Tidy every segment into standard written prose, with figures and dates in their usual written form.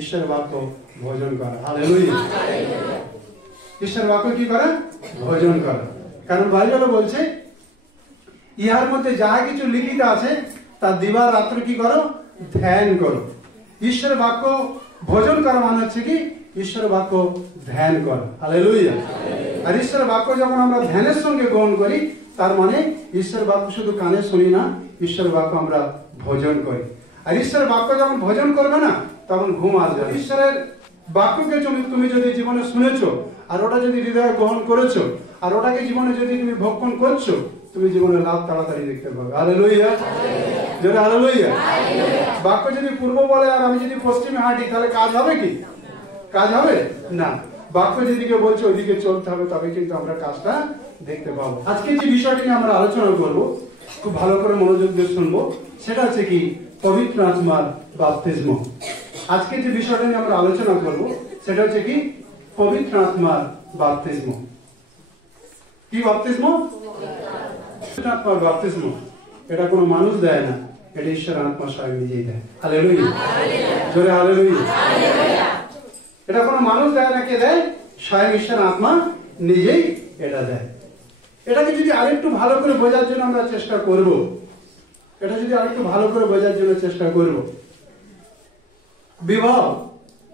ঈশ্বরের বাক্য ভোজন করা। হালেলুয়া। ঈশ্বরের বাক্য কি করা? ভোজন করা। কারণ বাইবেলে বলছে ইহার মধ্যে যাহা কিছু লিখিত আছে তা দিবা রাত্রে কি করো? ধ্যান করো। ঈশ্বরের বাক্য ভোজন করা মানে হচ্ছে কি? ঈশ্বরের বাক্য ধ্যান করা। হালেলুয়া। আর ঈশ্বরের বাক্য যখন আমরা ধ্যানের সঙ্গে গ্রহণ করি তার মানে ঈশ্বরের বাক্য শুধু কানে শুনি না, ঈশ্বরের বাক্য আমরা ভোজন করি। আর ঈশ্বরের বাক্য যখন ভোজন করবে না তখন ঘুম আসবে। ঈশ্বরের বাক্যকে তুমি যদি জীবনে শুনেছো আর ওটা যদি হৃদয়ে গ্রহণ করেছো আর ওটাকে জীবনে যদি তুমি ভক্ষণ করছো, তুমি জীবনে লাভ তাড়াতাড়ি দেখতে পাবে। হালেলুয়া। জোরে হালেলুয়া। বাক্য যদি পূর্ব বলে আর আমি যদি পশ্চিমে হাঁটি তাহলে কাজ হবে কি? কাজ হবে না। বাক্য যেদিকে বলছে ওইদিকে চলতে হবে, তবে কিন্তু আমরা কাজটা দেখতে পাবো। আজকে যে বিষয়টি নিয়ে আমরা আলোচনা করব, খুব ভালো করে মনোযোগ দিয়ে শুনবো, সেটা হচ্ছে কি? পবিত্র আত্মার বাপ্তিস্ম। আজকে যে বিষয়টা নিয়ে আমরা আলোচনা করব সেটা হচ্ছে কি? পবিত্র আত্মার বাপ্তিস্ম। কি বাপ্তিস্ম? পবিত্র আত্মার বাপ্তিস্ম। এটা কোনো মানুষ দেয় না, এটা ঈশ্বর আত্মা স্বয়ং নিজেই দেয়। হালেলুয়া। জোরে হালেলুয়া। এটা কোনো মানুষ দেয় না, কে দেয়? স্বয়ং ঈশ্বর আত্মা নিজেই এটা দেয়। এটাকে যদি আরেকটু ভালো করে বোঝার জন্য আমরা চেষ্টা করব, বিবাহ,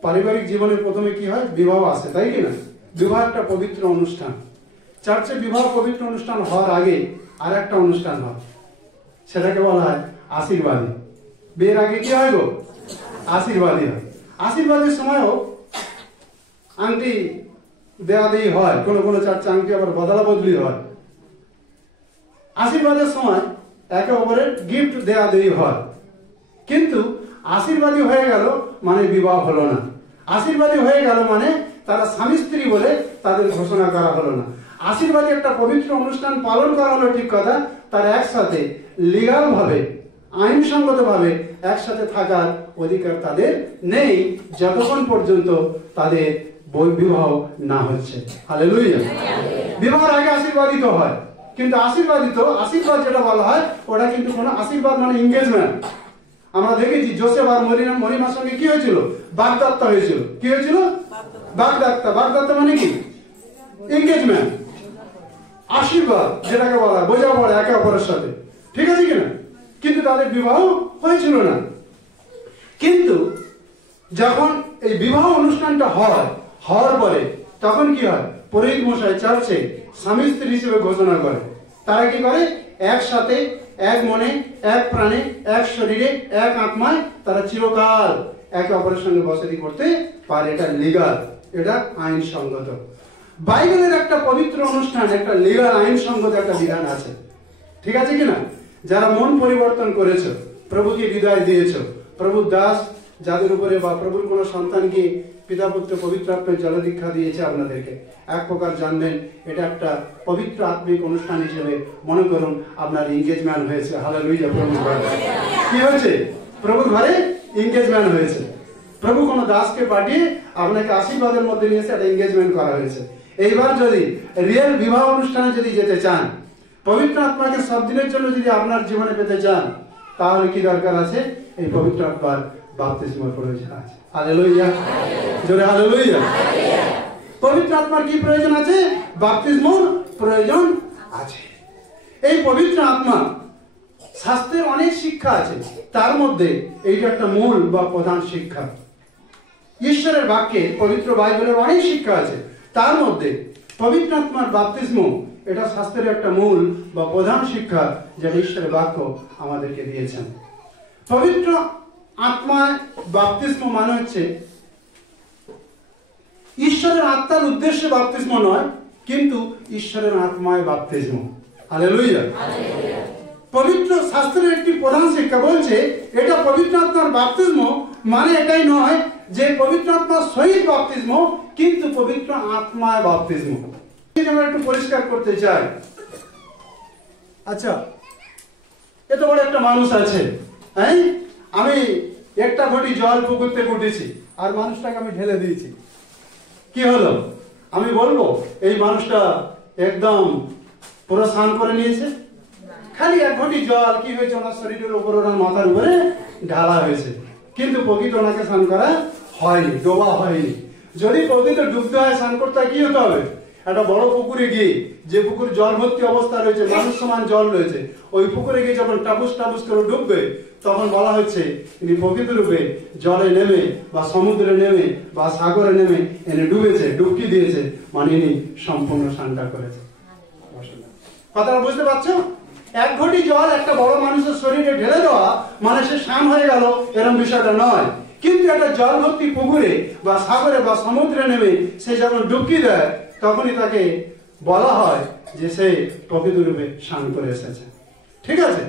পারিবারিক জীবনে প্রথমে কি হয়? বিবাহ আসে, তাই কিনা? বিবাহ একটা পবিত্র অনুষ্ঠান। চার্চে বিবাহ পবিত্র অনুষ্ঠান হওয়ার আগে আর একটা অনুষ্ঠান হয়, সেটাকে বলা হয় আশীর্বাদী। বিয়ের আগে কি হয় গো? আশীর্বাদী হয়। আশীর্বাদের সময়ও আংটি দেয়া দেই হয়, কোনো চার্চে আংটি আবার বদলা বদলি হয়। আশীর্বাদের সময় একে অপরের গিফট দেয়া দেই হয়, কিন্তু আশীর্বাদী হয়ে গেল মানে বিবাহ হলো না। আশীর্বাদী হয়ে গেল মানে তারা স্বামী স্ত্রী বলে তাদের ঘোষণা করা হলো না। আশীর্বাদী একটা পবিত্র অনুষ্ঠান পালন করা হলো ঠিক কথা, তার একসাথে লিগাল ভাবে, আইনসঙ্গত ভাবে একসাথে থাকার অধিকার তাদের নেই যতক্ষণ পর্যন্ত তাদের বিবাহ না হচ্ছে। হালেলুয়া। বিবাহের আগে আশীর্বাদিত হয়, কিন্তু আশীর্বাদ যেটা বলা হয় ওটা কিন্তু কোনো আশীর্বাদ মানে এনগেজমেন্ট। আমরা দেখেছি জোসেফ আর মরিমার সঙ্গে কি হয়েছিল? বাগদত্তা হয়েছিল। কি হয়েছিল? বাগদত্তা মানে কি? এনগেজমেন্ট। আশীর্বাদ যেটাকে বলা হয়, বোঝাপড়া একে অপরের সাথে, ঠিক আছে কিনা? কিন্তু তাদের বিবাহ হয়েছিল না। কিন্তু যখন এই বিবাহ অনুষ্ঠানটা হওয়ার পরে তখন কি হয়? পুরোহিত মশাই চার্চে স্বামী স্ত্রী হিসেবে ঘোষণা করে। তারা কি করে? একসাথে, এক মনে, এক প্রাণে, এক শরীরে, এক আত্মায় তারা চিরকাল একে অপরের সঙ্গে বসতি করতে পারে। এটা লিগাল, এটা আইনসঙ্গত। বাইবেলের একটা পবিত্র অনুষ্ঠান, একটা লিগাল আইনসঙ্গত একটা বিধান আছে, ঠিক আছে কিনা? যারা মন পরিবর্তন করেছ, প্রভুকে হৃদয় দিয়েছ, প্রভুর দাস যাদের উপরে বা প্রভুর কোন সন্তানকে পিতা পুত্র পবিত্র আত্মায় জল দীক্ষা দিয়েছে আপনাদেরকে, এক প্রকার জানবেন এটা একটা পবিত্র আত্মিক অনুষ্ঠান হিসেবে মনে করুন আপনার এনগেজমেন্ট হয়েছে। হালেলুয়া। প্রভুর ঘরে কি হয়েছে? প্রভুর ঘরে এনগেজমেন্ট হয়েছে। প্রভু কোন দাসকে পাঠিয়ে আপনাকে আশীর্বাদের মধ্যে নিয়ে এসে একটা এনগেজমেন্ট করা হয়েছে। এইবার যদি রিয়েল বিবাহ অনুষ্ঠানে যদি যেতে চান, পবিত্র আত্মাকে সব দিনের জন্য যদি আপনার জীবনে পেতে চান, তাহলে কি দরকার আছে? এই পবিত্র আত্মার বাপ্তিস্মের প্রয়োজন আছে। হালেলুয়া। জোরে হালেলুয়া। পবিত্র আত্মার কি প্রয়োজন আছে? বাপ্তিস্মের প্রয়োজন আছে। এই পবিত্র আত্মা শাস্ত্রের অনেক শিক্ষা আছে, তার মধ্যে এইটা একটা মূল বা প্রধান শিক্ষা। ঈশ্বরের বাক্যে, পবিত্র বাইবেলের অনেক শিক্ষা আছে, তার মধ্যে পবিত্র আত্মার বাপ্তিস্ম এটা শাস্ত্রের একটা মূল বা প্রধান শিক্ষা, যেটা ঈশ্বরের বাক্য আমাদেরকে দিয়েছেন। পবিত্র আত্মায় বাপ্তিস্ম মানে হচ্ছে ঈশ্বরের আত্মার উদ্দেশ্যে বাপ্তিস্ম নয়, কিন্তু ঈশ্বরের আত্মায় বাপ্তিস্ম। হালেলুয়া। পবিত্র শাস্ত্রের একটি প্রধান শিক্ষা বলছে এটা পবিত্র আত্মার বাপ্তিস্ম মানে এটাই নয় যে পবিত্র আত্মার সহিত বাপ্তিস্ম, কিন্তু পবিত্র আত্মায় বাপ্তিস্ম। আমরা একটু পরিষ্কার করতে চাই। আচ্ছা, এত বড় একটা মানুষ আছে, হ্যাঁ, আমি একটা ঘটি জল পুকুর থেকে উঠেছি আর মানুষটাকে আমি ঢেলে দিয়েছি, কি হলো? আমি বলবো এই মানুষটা একদম পুরো স্নান করে নিয়েছে? খালি এক ঘটি জল কি হয়েছে? ওনার শরীরের উপর, ওনার মাথার উপরে ঢালা হয়েছে, কিন্তু প্রকৃত ওনাকে স্নান করা হয়নি, ডোবা হয়নি। যদি প্রকৃত ডুবতে হয়, স্নান করতে হয়, কি হতে হবে? একটা বড় পুকুরে গিয়ে, যে পুকুর জল ভর্তি অবস্থা রয়েছে, মানুষ সমান জল রয়েছে, ওই পুকুরে গিয়ে যখন টাপুস টাপুস করে ডুববে, তখন বলা হচ্ছে ইনি প্রকৃত রূপে জলে নেমে বা সমুদ্রে নেমে বা সাগরে নেমে এনে ডুবেছে, ডুবকি দিয়েছে, মানে ইনি সম্পূর্ণ স্নানটা করেছে। কথাটা বুঝতে পারছো? এক ঘটি জল একটা বড় মানুষের শরীরে ঢেলে দেওয়া মানে সে স্নান হয়ে গেল, এরকম বিষয়টা নয়। কিন্তু একটা জল ভর্তি পুকুরে বা সাগরে বা সমুদ্রে নেমে সে যখন ডুবকি দেয়, তখনই তাকে বলা হয় যে সে প্রকৃত রূপে স্নান করে এসেছে। ঠিক আছে?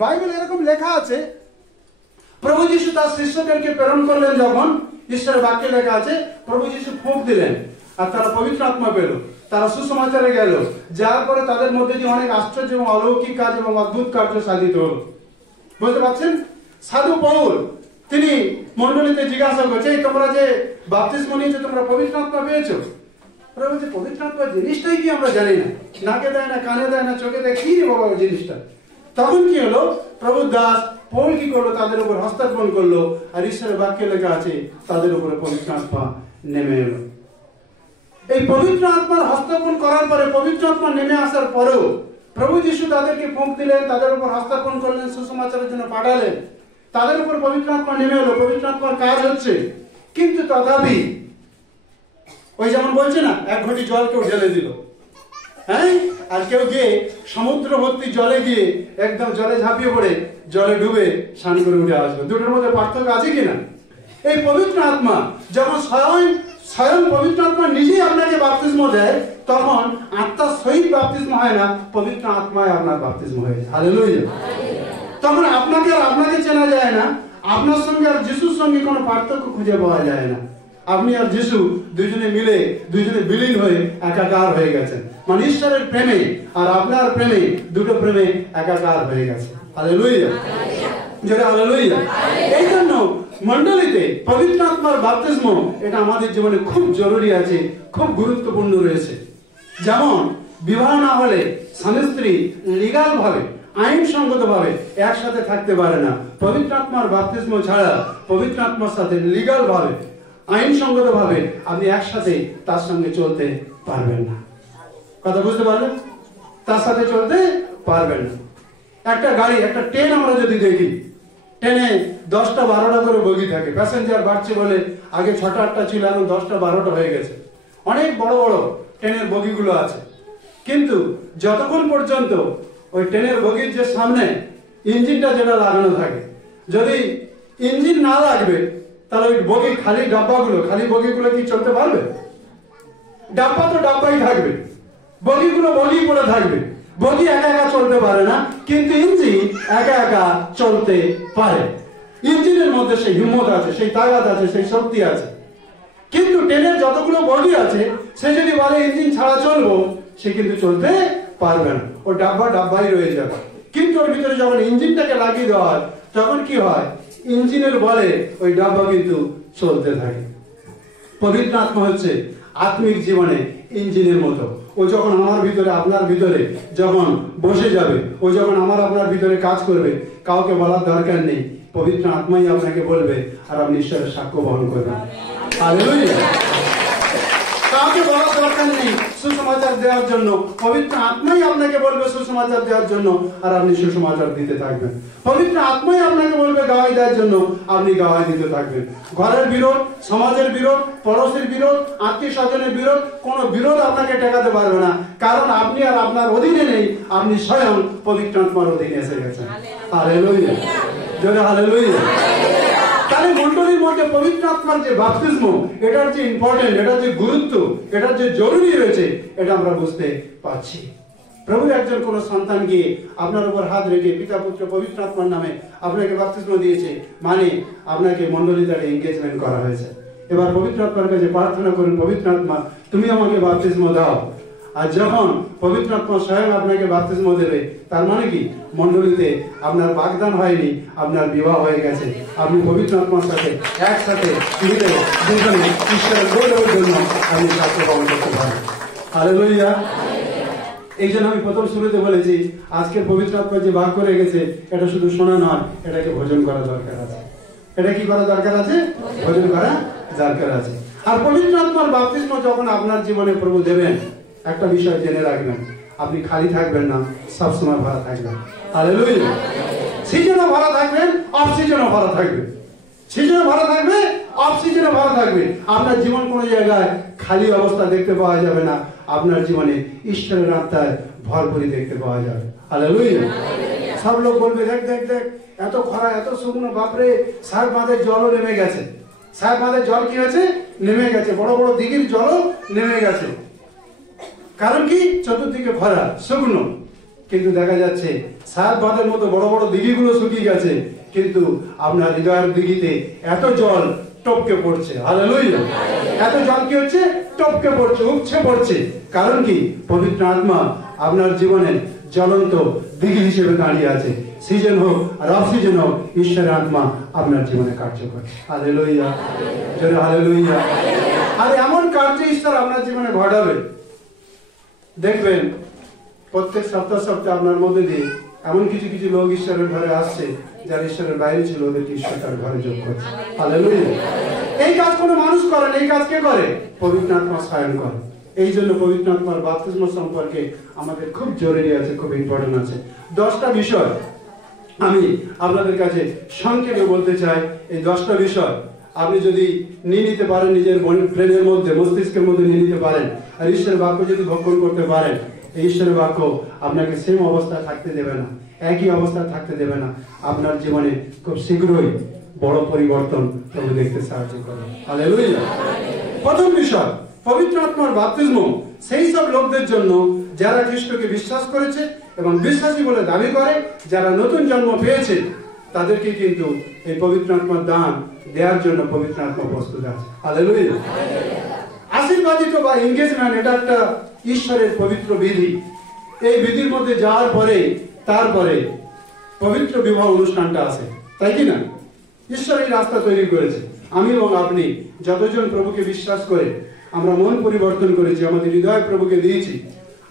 বাইবেলে এরকম লেখা আছে, প্রভু যীশু তার শিষ্যদেরকে প্রেরণ করলেন যখন, ঈশ্বরের বাক্যে লেখা আছে প্রভু যীশু ফুঁক দিলেন আর তারা পবিত্র আত্মা পেল, তারা সুসমাচারে গেল, যার পরে তাদের মধ্যে দিয়ে অনেক আশ্চর্য এবং অলৌকিক কাজ এবং অদ্ভুত কার্য সাধিত হল। বুঝতে পারছেন? সাধু পৌল তিনি মন্ডলীতে জিজ্ঞাসা করছে, তোমরা যে বাপ্তিস্ম নিয়েছো, তোমরা পবিত্র আত্মা পেয়েছো? ওরা বলছে পবিত্র আত্মা জিনিসটাই কি আমরা জানি না, নাকে দেয় না, কানে দেয় না, চোখে দেয়, কি রে বাবা ওই জিনিসটা। তখন কি হলো? প্রভু দাস পৌল কি করলো? তাদের উপর হস্তার্পণ করলো, আর ঈশ্বরের বাক্যে লেখা আছে তাদের উপরে পবিত্র আত্মা নেমে এলো। এই পবিত্র আত্মার হস্তার্পণ করার পরে, পবিত্র আত্মা নেমে আসার পরেও প্রভু যীশু তাদেরকে ফুঁক দিলেন, তাদের উপর হস্তার্পণ করলেন, সুসমাচারের জন্য পাঠালেন, তাদের উপর পবিত্র আত্মা নেমে এলো, পবিত্র আত্মার কাজ হচ্ছে। কিন্তু তথাপি ওই যেমন বলছে না, এক ঘটি জল কেউ ঢেলে দিল, হ্যাঁ, আর কেউ গিয়ে সমুদ্র ভর্তি জলে গিয়ে একদম জলে ঝাঁপিয়ে পড়ে জলে ডুবে স্নান করে উঠে আসবে। দুটোর মধ্যে পার্থক্য আছে কিনা? এই পবিত্র আত্মা যখন স্বয়ং পবিত্র আত্মা নিজেই আপনাকে বাপ্তিস্ম দেয়, তখন আত্মার সহিত বাপ্তিস্ম হয় না, পবিত্র আত্মায় আপনার বাপ্তিস্ম হয়ে যায়। হালেলুয়া। তখন আপনাকে আর আপনাকে চেনা যায় না, আপনার সঙ্গে আর যিশুর সঙ্গে কোনো পার্থক্য খুঁজে পাওয়া যায় না। আপনি আর যিশু দুইজনে মিলে, দুইজনে বিলীন হয়ে একাকার হয়ে গেছেন, মানে ঈশ্বরের প্রেমে আর আপনার প্রেমে, দুটো প্রেমে একাকার হয়ে গেছে। হালেলুয়া, জোরে হালেলুয়া। এই জন্য মণ্ডলীতে পবিত্র আত্মার বাপ্তিস্ম এটা আমাদের জীবনে খুব জরুরি আছে, খুব গুরুত্বপূর্ণ রয়েছে। যেমন বিবাহ না হলে স্বামী স্ত্রী লিগাল ভাবে, আইনসঙ্গত ভাবে একসাথে থাকতে পারে না। পবিত্র আত্মার বাপ্তিস্ম ছাড়া পবিত্র আত্মার সাথে লিগাল ভাবে, আইনসঙ্গত ভাবে আপনি একসাথে তার সঙ্গে চলতে পারবেন না। কথা বুঝতে পারলেন? তার সাথে চলতে পারবেন না। একটা গাড়ি, একটা ট্রেন আমরা যদি দেখি, ট্রেনে 10টা 12টা করে বগি থাকে, প্যাসেঞ্জার বাড়ছে বলে আগে 6টা 8টা ছিল, এখন 10টা 12টা হয়ে গেছে। অনেক বড় বড় ট্রেনের বগিগুলো আছে, কিন্তু যতক্ষণ পর্যন্ত ওই ট্রেনের বগির যে সামনে ইঞ্জিনটা যেটা লাগানো থাকে, যদি ইঞ্জিন না লাগবে তাহলে ওই বগি খালি ডাব্বাগুলো, খালি বগিগুলো কি চলতে পারবে? ডাব্বা তো ডাব্বাই থাকবে, বগিগুলো বগি পড়ে থাকবে। বগি একা একা চলতে পারে না, কিন্তু ইঞ্জিন একা একা চলতে পারে। ইঞ্জিনের মধ্যে সেই হিম্মত আছে, সেই তাগাত আছে, সেই শক্তি আছে। কিন্তু ট্রেনের যতগুলো বগি আছে, সে যদি বলে ইঞ্জিন ছাড়া চলবো, সে কিন্তু চলতে পারবে না, ও ডাব্বা ডাব্বাই রয়ে যাবে। কিন্তু ওর ভিতরে যখন ইঞ্জিনটাকে লাগিয়ে দেওয়া হয়, তখন কি হয়? ইঞ্জিনের বলে ওই ডাব্বা কিন্তু চলতে থাকে। পবিত্র আত্মা হচ্ছে আত্মিক জীবনে ইঞ্জিনের মতো। ও যখন আমার ভিতরে, আপনার ভিতরে যখন বসে যাবে, ও যখন আমার আপনার ভিতরে কাজ করবে, কাউকে বলার দরকার নেই, পবিত্র আত্মাই আপনাকে বলবে, আর আপনি ঈশ্বরের সাক্ষ্য বহন করবেন। হালেলুয়া। কাউকে বলার দরকার নেই সুসমাচার দেওয়ার জন্য, পবিত্র আত্মাই আপনাকে বলবে সুসমাচার দেওয়ার জন্য, আর আপনি সুসমাচার দিতে থাকবেন। পবিত্র আত্মাই আপনাকে বলবে গাওয়াই দেওয়ার জন্য, আপনি গাওয়াই দিতে থাকবেন। ঘরের বিরোধ, সমাজের বিরোধ, পড়োশির বিরোধ, আত্মীয় স্বজনের বিরোধ, কোন বিরোধ আপনাকে ঠেকাতে পারবে না, কারণ আপনি আর আপনার অধীনে নেই, আপনি স্বয়ং পবিত্র আত্মার অধীনে এসে গেছেন। হালেলুয়া, জোরে হালেলুয়া। তাহলে মণ্ডলীর মধ্যে পবিত্র আত্মার যে বাপ্তিস্ম, এটার যে ইম্পর্টেন্ট, এটার যে গুরুত্ব, এটার যে জরুরি রয়েছে, এটা আমরা বুঝতে পারছি। প্রভু একজন কোন সন্তান গিয়ে আপনার উপর হাত রেখে পিতা পুত্র পবিত্র আত্মার নামে আপনাকে বাপ্তিস্ম দিয়েছে, মানে আপনাকে মণ্ডলীতে এনগেজমেন্ট করা হয়েছে। এবার পবিত্র আত্মার কাছে প্রার্থনা করুন, পবিত্র আত্মা তুমি আমাকে বাপ্তিস্ম দাও। আর যখন পবিত্র আত্মা স্বয়ং আপনাকে বাপ্তিস্ম দেবে, তার মানে কি? মণ্ডলীতে আপনার বাগদান হয়নি, আপনার বিবাহ হয়ে গেছে। আপনি পবিত্র আত্মার সাথে একসাথে মিলে দুজনে ঈশ্বরের গৌরবের জন্য আপনি সাক্ষ্য বহন করতে পারেন। হালেলুয়া। এই জন্য আমি প্রথম শুরুতে বলেছি, আজকের পবিত্র আত্মা যে ভাগ করে গেছে, এটা শুধু শোনা নয়, এটাকে ভোজন করা দরকার আছে। এটা কি করা দরকার আছে? ভোজন করা দরকার আছে। আর পবিত্র আত্মার বাপ্তিস্ম যখন আপনার জীবনে প্রভু দেবেন, একটা বিষয় জেনে রাখবেন, আপনি খালি থাকবেন না, সবসময় ভরা থাকবেন। হালেলুয়া। সিজনও ভরা থাকবেন, অফ সিজনও ভরা থাকবে। সিজনে ভরা থাকবে, অফ সিজনে ভরা থাকবে। আপনার জীবন কোনো জায়গায় খালি অবস্থা দেখতে পাওয়া যাবে না, আপনার জীবনে ঈশ্বরের আত্মায় ভরপুরি দেখতে পাওয়া যাবে। হালেলুয়া। সব লোক বলবে, দেখ দেখ দেখ, এত খরা, এত শুকনো, বাপরে, সাহেব বাঁধের জলও নেমে গেছে। সাহেব বাঁধের জল কি হয়েছে? নেমে গেছে। বড় বড় দিঘির জলও নেমে গেছে। কারণ কি? চতুর্দিকে ভরা, শুকনো। কিন্তু দেখা যাচ্ছে সাহেব বাঁধের মতো বড় বড় দিঘিগুলো শুকিয়ে গেছে, কিন্তু আপনার হৃদয়ের দিঘিতে এত জল টপকে পড়ছে। হালেলুয়া। এত জল কি হচ্ছে? টপকে পড়ছে, উপচে পড়ছে। কারণ কি? পবিত্র আত্মা আপনার জীবনে জ্বলন্ত দিঘি হিসেবে দাঁড়িয়ে আছে। সিজন হোক আর অফ সিজন হোক, ঈশ্বরের আত্মা আপনার জীবনে কার্য করে। হালেলুয়া। জোরে হালেলুয়া। আর এমন কার্য ঈশ্বর আপনার জীবনে ঘটাবে, দেখবেন প্রত্যেক সপ্তাহ সপ্তাহে আপনার মধ্যে দিয়ে এমন কিছু কিছু লোক ঈশ্বরের ঘরে আসছে, যারা ঈশ্বরের বাইরে ছিল, ওদেরকে ঈশ্বর তার ঘরে যোগ করছে। হালেলুয়া। এই কাজ কোনো মানুষ করে না, এই কাজ কে করে? পবিত্র আত্মা স্বয়ং করে। এই জন্য পবিত্র আত্মার বাপ্তিস্ম সম্পর্কে আমাদের খুব জরুরি আছে, খুব ইম্পর্টেন্ট আছে। 10টা বিষয় আমি আপনাদের কাছে সংক্ষেপে বলতে চাই। এই 10টা বিষয় আপনি যদি নিয়ে নিতে পারেন, নিজের ব্রেনের মধ্যে, মস্তিষ্কের মধ্যে নিয়ে নিতে পারেন, আর ঈশ্বরের বাক্য যদি ভক্ষণ করতে পারেন, এই ঈশ্বরের বাক্য আপনাকে সেম অবস্থায় থাকতে দেবে না, একই অবস্থায় থাকতে দেবে না। আপনার জীবনে খুব শীঘ্রই বড় পরিবর্তন প্রভু দেখতে সাহায্য করে। হালেলুয়া। প্রথম বিষয়, পবিত্র আত্মার বাপ্তিস্ম সেই সব লোকদের জন্য যারা খ্রিস্টকে বিশ্বাস করেছে এবং বিশ্বাসী বলে দাবি করে, যারা নতুন জন্ম পেয়েছে, তাদেরকে কিন্তু এই পবিত্র আত্মার দান দেওয়ার জন্য পবিত্র আত্মা প্রস্তুত আছে। হালেলুয়া। আশীর্বাদিত বা এনগেজমেন্ট, এটা একটা ঈশ্বরের পবিত্র বিধি। এই বিধির মধ্যে যাওয়ার পরে তারপরে পবিত্র বিবাহ অনুষ্ঠানটা আছে, তাই কি না? ঈশ্বর এই রাস্তা তৈরি করেছে। আমি এবং আপনি যতজন প্রভুকে বিশ্বাস করে আমরা মন পরিবর্তন করেছি, আমাদের হৃদয় প্রভুকে দিয়েছি,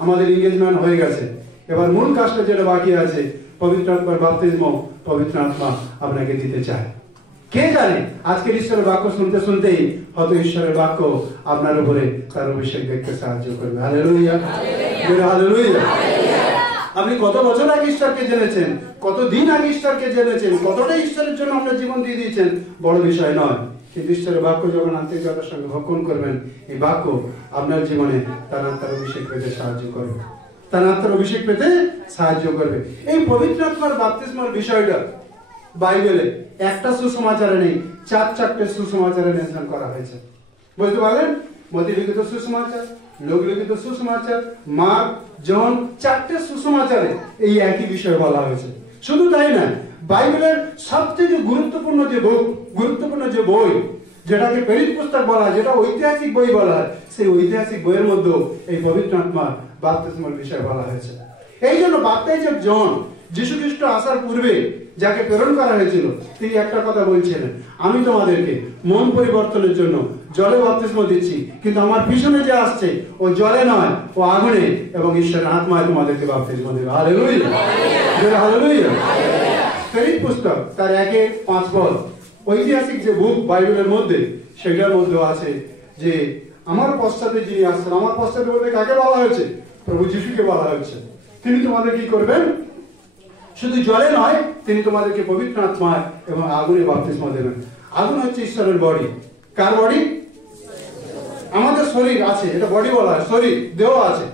আমাদের এনগেজমেন্ট হয়ে গেছে। এবার মূল কাজটা যেটা বাকি আছে, পবিত্র আত্মার বাপ্তিস্ম পবিত্র আত্মা আপনাকে দিতে চায়। কে জানে, আজকের ঈশ্বরের বাক্য শুনতে শুনতেই হয়তো ঈশ্বরের বাক্য আপনার উপরে তার অভিষেক দেখতে সাহায্য করবে। হালেলুয়া। হালেলুয়া। আপনি কত বছর আগে ঈশ্বরকে জেনেছেন, কতদিন আগে ঈশ্বরকে জেনেছেন, কতটা ঈশ্বরের জন্য আপনার জীবন দিয়ে দিয়েছেন, বড় বিষয় নয়। কিন্তু ঈশ্বরের বাক্য যখন আন্তরিকতার সঙ্গে ভক্ষণ করবেন, এই বাক্য আপনার জীবনে তার আত্মার অভিষেক পেতে সাহায্য করবে, তার আত্মার অভিষেক পেতে সাহায্য করবে। এই পবিত্র আত্মার বাপ্তিস্মের বিষয়টা বাইবেলে একটা সুসমাচারে নেই, 4-4টে সুসমাচারে মেনশন করা হয়েছে। বুঝতে পারলেন? মতি লিখিত সুসমাচার, লোক লিখিত সুসমাচার, মার্ক, জন, 4টে সুসমাচারে এই একই বিষয় বলা হয়েছে। শুধু তাই না, বাইবেলের সবচেয়ে গুরুত্বপূর্ণ যে বই, যেটাকে প্রেরিত পুস্তক বলা হয়, যেটা ঐতিহাসিক বই বলা হয়, সেই ঐতিহাসিক বইয়ের মধ্যে এই পবিত্র আত্মার বাপ্তিস্মের বিষয় বলা হয়েছে। এই জন্য বাপ্তাইজক জন যীশু খ্রিস্ট আসার পূর্বে যাকে প্রেরণ করা হয়েছিল, তিনি একটা কথা বলছিলেন, আমি তোমাদেরকে মন পরিবর্তনের জন্য জলে বাপ্তিস্ম দিচ্ছি, কিন্তু আমার পিছনে যে আসছে ও জলে নয়, ও আগুনে এবং ঈশ্বরের আত্মায় তোমাদেরকে বাপ্তিস্ম দেবে। হালেলুয়া। হালেলুয়া। প্রেরিত পুস্তক তার 1-5 পদ, ঐতিহাসিক যে বুক বাইবেলের মধ্যে, সেটার মধ্যে আছে যে আমার পশ্চাতে যিনি আসছেন, আমার পশ্চাতে বলতে কাকে বলা হয়েছে? প্রভু যিশুকে বলা হয়েছে। তিনি তোমাদের কি করবেন? শুধু জলে নয়, তিনি তোমাদেরকে পবিত্র আত্মায় এবং আগুনে বাপ্তিস্ম দেবেন। আগুন হচ্ছে ঈশ্বরের বডি। কার বডি? আমাদের শরীর আছে, এটা বডি বলা হয়, শরীর, দেহ আছে।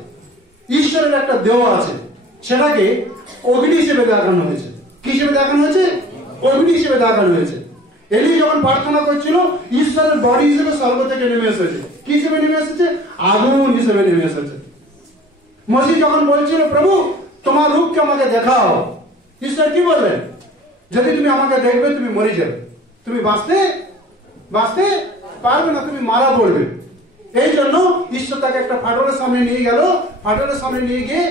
ঈশ্বরের একটা দেহ আছে, সেটাকে অগ্নি হিসেবে দেখানো হয়েছে। কি হিসেবে দেখানো হয়েছে? অগ্নি হিসেবে দেখানো হয়েছে। এলি যখন প্রার্থনা করছিল, ঈশ্বরের বডি হিসেবে স্বর্গ থেকে নেমে এসেছে। কি হিসেবে নেমে এসেছে? আগুন হিসেবে নেমে এসেছে। মসি যখন বলছিল, প্রভু তোমার রূপকে আমাকে দেখাও, ঈশ্বর কি বললেন? যদি তুমি আমাকে দেখবে, তুমি মরে যাবে, তুমি বাঁচতে পারবে না, তুমি মারা পড়বে। এই জন্য ঈশ্বর তাকে একটা ফাটলের সামনে নিয়ে গেল। ফাটলের সামনে নিয়ে গিয়ে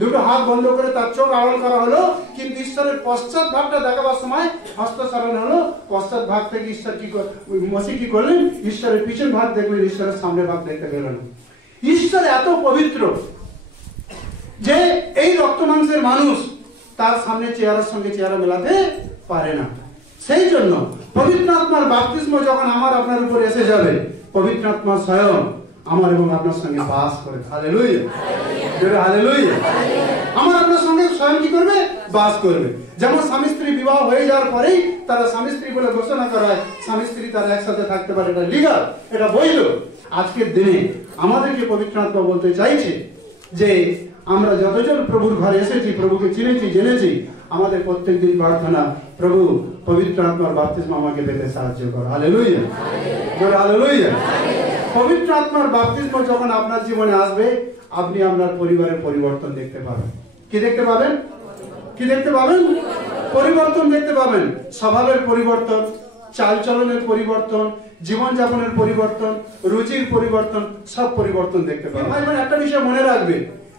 দুটো হাত বন্ধ করে তার চোখ আড়াল করা হলো, কিন্তু ঈশ্বরের পশ্চাৎ ভাগটা দেখাবার সময় হস্তচালন হলো। পশ্চাৎ ভাগ থেকে ঈশ্বর মসি কি করলেন? ঈশ্বরের পিছন ভাগ দেখলেন, ঈশ্বরের সামনে ভাগ দেখতে গেলেন। ঈশ্বর এত পবিত্র যে এই রক্ত মাংসের মানুষ তার সামনে চেহারার সঙ্গে চেহারা মেলাতে পারে না। সেই জন্য পবিত্র আত্মার বাপ্তিস্ম যখন আমার আপনার উপর এসে যাবে, পবিত্র আত্মা স্বয়ং আমার এবং আপনার সঙ্গে বাস করে। Hallelujah, hallelujah. আমার আপনার সঙ্গে স্বয়ং কি করবে? বাস করবে। যেমন স্বামী স্ত্রী বিবাহ হয়ে যাওয়ার পরেই তারা স্বামী স্ত্রী বলে ঘোষণা করা হয়, স্বামী স্ত্রী তারা একসাথে থাকতে পারে, এটা লিগাল, এটা বৈধ। আজকের দিনে আমাদেরকে পবিত্র আত্মা বলতে চাইছে যে আমরা যতজন প্রভুর ঘরে এসেছি, প্রভুকে চিনেছি, জেনেছি, আমাদের প্রত্যেকদিন প্রার্থনা, প্রভু পবিত্র আত্মার বাপ্তিস্ম আমাকে পেতে সাহায্য করো। Hallelujah, hallelujah. পবিত্র আত্মার বাপ্তিস্ম যখন আপনার জীবনে আসবে, আপনি আপনার পরিবারের পরিবর্তন দেখতে পাবেন। কি দেখতে পাবেন? কি দেখতে পাবেন? পরিবর্তন দেখতে পাবেন। স্বভাবের পরিবর্তন, চালচলনের পরিবর্তন, জীবনযাপনের পরিবর্তন, রুচির পরিবর্তন, সব পরিবর্তন দেখতে পাবেন। ভাই বোন, একটা বিষয় মনে রাখবে,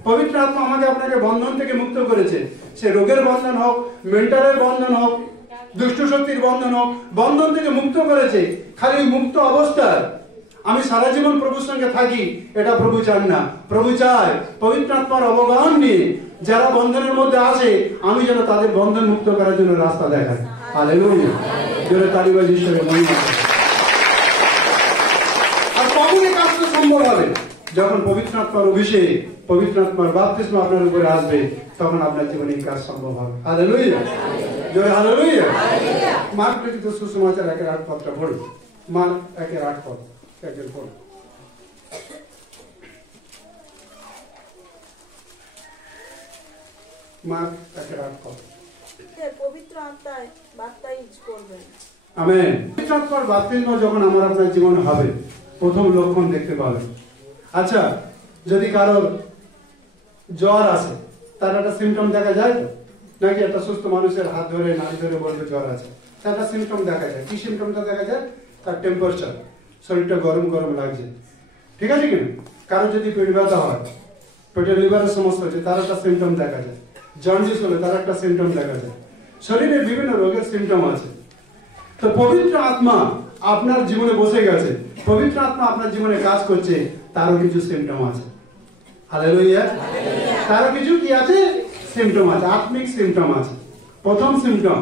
পবিত্র আত্মা আমাকে আপনাকে বন্ধন থেকে মুক্ত করেছে। সে রোগের বন্ধন হোক, মেন্টালের বন্ধন হোক, দুষ্ট শক্তির বন্ধন হোক, বন্ধন থেকে মুক্ত করেছে। খালি মুক্ত অবস্থায় আমি সারা জীবন প্রভুর সঙ্গে থাকি, এটা প্রভু চান না। প্রভু চায় পবিত্র আত্মার অবগাহন নিয়ে যারা বন্ধনের মধ্যে আছে, আমি যেন তাদের বন্ধন মুক্ত করার জন্য রাস্তা দেখাই। হালেলুয়া, জোরে তালি বাজিয়ে ঈশ্বরের মহিমা। আর কখন এই কাজটা সম্ভব হবে? যখন পবিত্র আত্মার অভিষেক, পবিত্র আত্মার বাপ্তিস্ম আপনার উপরে আসবে, তখন আপনার জীবনে এই কাজ সম্ভব হবে। হালেলুয়া, জোরে হালেলুয়া। মার্ক লিখিত সুসমাচার 1:8 পদটা পড়ুন। মার্ক 1:8 পদ একজন পড়ুন। মার্ক 1:8 পদ। পবিত্র আত্মায় বাপ্তাইজ করবেন। আমেন। পবিত্র আত্মার বাপ্তিস্ম যখন আমার আপনার জীবনে হবে, প্রথম লক্ষণ দেখতে পাবেন। আচ্ছা, যদি কারোর জ্বর আসে, তার একটা সিমটম দেখা যায় তো? নাকি একটা সুস্থ মানুষের হাত ধরে নাড়ি ধরে বলবে জ্বর আছে, তার একটা সিমটম দেখা যায়। কি সিমটমটা দেখা যায়? তার টেম্পারেচার, শরীরটা গরম গরম লাগছে, ঠিক আছে কিনা? কারো যদি পেট ব্যথা হয়, পেটের লিভারের সমস্যা হচ্ছে, তার একটা সিমটম দেখা যায়। জন্ডিস হলে তার একটা সিমটম দেখা যায়। শরীরের বিভিন্ন রোগের সিমটম আছে। তো পবিত্র আত্মা আপনার জীবনে বসে গেছে, পবিত্র আত্মা আপনার জীবনে কাজ করছে, তারও কিছু সিমটম আছে। হালেলুয়া, তারও কিছু কি আছে? সিমটম আছে, আত্মিক সিমটম আছে। প্রথম সিমটম,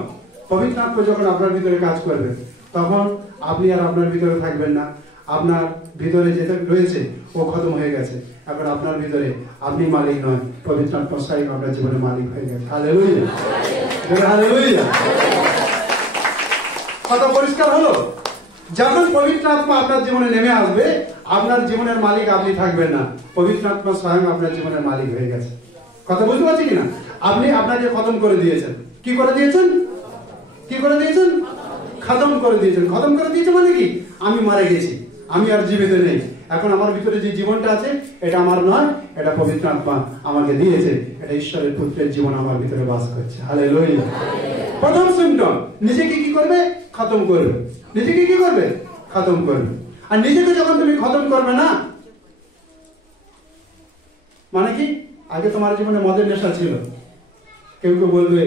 পবিত্র আত্মা যখন আপনার ভিতরে কাজ করবে, তখন আপনি আর আপনার ভিতরে থাকবেন না। আপনার ভিতরে যেটা রয়েছে ও খতম হয়ে গেছে। এখন আপনার ভিতরে আপনি মালিক নয়, পবিত্র আত্মা স্বয়ং আপনার জীবনে মালিক হয়ে গেছে। Hallelujah, hallelujah. কথা পরিষ্কার হলো? যখন পবিত্র আত্মা আপনার জীবনে নেমে আসবে, আপনার জীবনের মালিক আপনি থাকবেন না, পবিত্র আত্মা স্বয়ং আপনার জীবনের মালিক হয়ে গেছে। কথা বুঝতে পারছি কিনা? আপনি আপনাকে খতম করে দিয়েছেন। কি করে দিয়েছেন? কি করে দিয়েছেন? খতম করে দিয়েছেন। খতম করে দিয়েছে মানে কি? আমি মারা গেছি, আমি আর জীবিত নেই। এখন আমার ভিতরে যে জীবনটা আছে, এটা আমার নয়, এটা পবিত্র আত্মা আমাকে দিয়েছে। এটা ঈশ্বরের পুত্রের জীবন আমার ভিতরে বাস করছে। হালেলুয়া। প্রথম সিমটম, নিজেকে কি করবে? খতম করবে। নিজেকে কি করবে? খতম করবে। আর নিজেকে যখন তুমি খতম করবে না, মানে কি? আগে তোমার জীবনে মদের নেশা ছিল, কেউ কেউ বলবে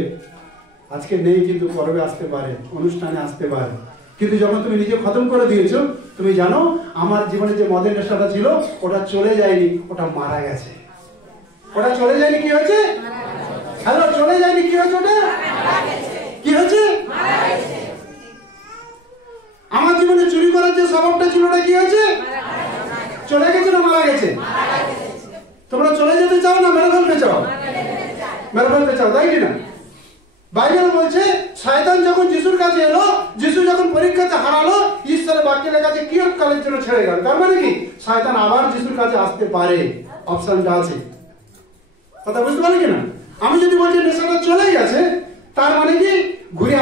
আজকে নেই, কিন্তু পরবে আসতে পারে, অনুষ্ঠানে আসতে পারে। কিন্তু যখন তুমি নিজে খতম করে দিয়েছো, তুমি জানো আমার জীবনে যে মদের নেশাটা ছিল, ওটা চলে যায়নি, ওটা মারা গেছে। ওটা চলে যায়নি, কি হয়েছে? হ্যালো, চলে যায়নি, কি হয়েছে? ওটা কি হয়েছে? আমার জীবনে চুরি করার যে স্বভাবটা ছিল, ওটা কি হয়েছে? চলে গেছে না মারা গেছে? তোমরা চলে যেতে চাও না মেরে ফেলতে চাও? মেরে ফেলতে চাও, তাই কিনা? বাইবেল বলছে শয়তান যখন যিশুর কাছে এলো, যিশু যখন পরীক্ষাতে হারালো, ঈশ্বরের বাক্যে লেখা আছে কিয়ৎকালের জন্য ছেড়ে গেল। তার মানে কি? শয়তান আবার যিশুর কাছে আসতে পারে, অপশনটা আছে। কথা বুঝতে পারলে কিনা? আমি যদি বলছি নেশাটা চলে গেছে, তার মানে কি ঘুরে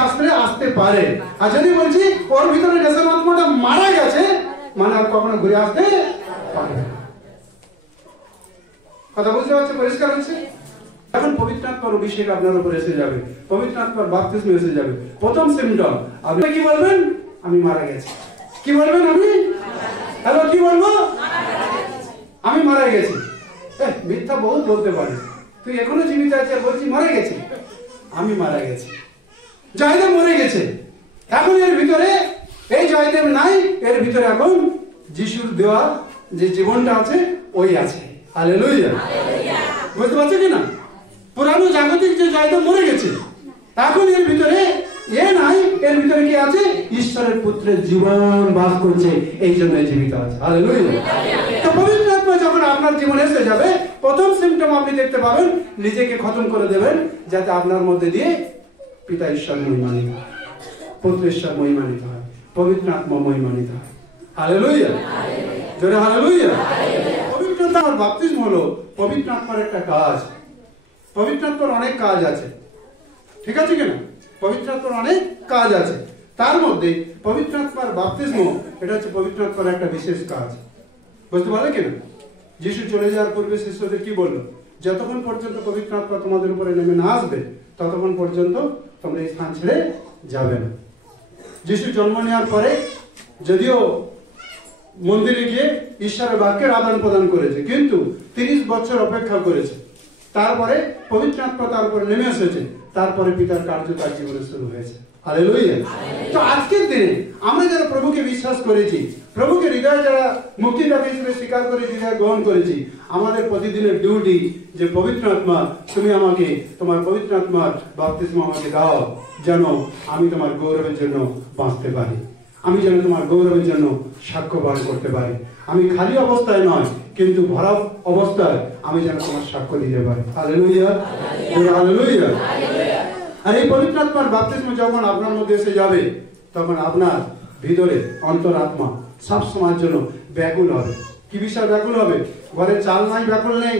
আসতে পারে। আর যদি বলছি ওর ভিতরে নেশার আত্মাটা মারা গেছে, মানে আর কখনো ঘুরে আসতে পারে না। কথা বুঝতে পারছে? পরিষ্কার হচ্ছে? এখন পবিত্র আত্মার অভিষেক আপনার উপর এসে যাবে, পবিত্র আত্মার বাপ্তিস্ম এসে যাবে। প্রথম সিমটম, আপনি কি বলবেন? আমি মারা গেছি। কি বলবেন? আমি হ্যালো, কি বলবো? আমি মারা গেছি। মিথ্যা বহুত বলতে পারে, তুই এখনো জীবিত আছে আর বলছি মারা গেছি। আমি মারা গেছি। জয়দেব মরে গেছে, এখন এর ভিতরে এই জয়দেব নাই, এর ভিতরে এখন যিশুর দেওয়া যে জীবনটা আছে ওই আছে। হালেলুয়া। বুঝতে পারছো কিনা? পুরানো জাগতিক যে জয়দেব মরে গেছে, এখন এর ভিতরে এ নাই, এর ভিতরে কি আছে? ঈশ্বরের পুত্রের জীবন বাস করছে, এই জন্য জীবিত আছে। হালেলুয়া। তো পবিত্র আত্মা যখন আপনার জীবনে এসে যাবে, প্রথম সিম্পটম আপনি দেখতে পাবেন, নিজেকে খতম করে দেবেন, যাতে আপনার মধ্যে দিয়ে পিতা ঈশ্বর মহিমান্বিত হয়, পুত্র ঈশ্বর মহিমান্বিত হয়, পবিত্র আত্মা মহিমান্বিত হয়। হালেলুয়া, জোরে হালেলুয়া। পবিত্র আত্মার বাপ্তিস্ম হলো পবিত্র আত্মার একটা কাজ। পবিত্র আত্মার অনেক কাজ আছে, ঠিক আছে কিনা? পবিত্র আত্মার অনেক কাজ আছে, তার মধ্যে পবিত্র আত্মার বাপ্তিস্ম এটা হচ্ছে পবিত্র আত্মার একটা বিশেষ কাজ। বুঝতে পারলে কিনা? যিশু চলে যাওয়ার পূর্বে শিষ্যদের কি বললো? যতক্ষণ পর্যন্ত পবিত্র আত্মা তোমাদের উপরে নেমে না আসবে, ততক্ষণ পর্যন্ত তোমরা এই স্থান ছেড়ে যাবে না। যিশু জন্ম নেওয়ার পরে যদিও মন্দিরে গিয়ে ঈশ্বরের বাক্যের আদান প্রদান করেছে, কিন্তু 30 বছর অপেক্ষা করেছে, তারপরে পবিত্র আত্মা তার উপরে নেমে এসেছে, তারপরে পিতার কার্য তার জীবনে শুরু হয়েছে। হালেলুয়া। তো আজকের দিনে আমরা যারা প্রভুকে বিশ্বাস করেছি, প্রভুকে হৃদয়ে যারা মুক্তিদাতা হিসেবে স্বীকার করে হৃদয়ে গ্রহণ করেছি, আমাদের প্রতিদিনের ডিউটি যে পবিত্র আত্মা তুমি আমাকে তোমার পবিত্র আত্মার বাপ্তিস্ম আমাকে দাও, যেন আমি তোমার গৌরবের জন্য বাঁচতে পারি, আমি যেন তোমার গৌরবের জন্য সাক্ষ্য বহন করতে পারি, আমি খালি অবস্থায় নয় কিন্তু ভরা অবস্থায় আমি যেন তোমার সাক্ষ্য দিতে পারি। Hallelujah, hallelujah. আর এই পবিত্র আত্মার বাপ্তিস্ম যখন আপনার মধ্যে এসে যাবে, তখন আপনার ভিতরে অন্তরাত্মা সব সময়ের জন্য ব্যাকুল হবে। কি বিষয় ব্যাকুল হবে? ঘরে চাল নাই ব্যাকুল নেই,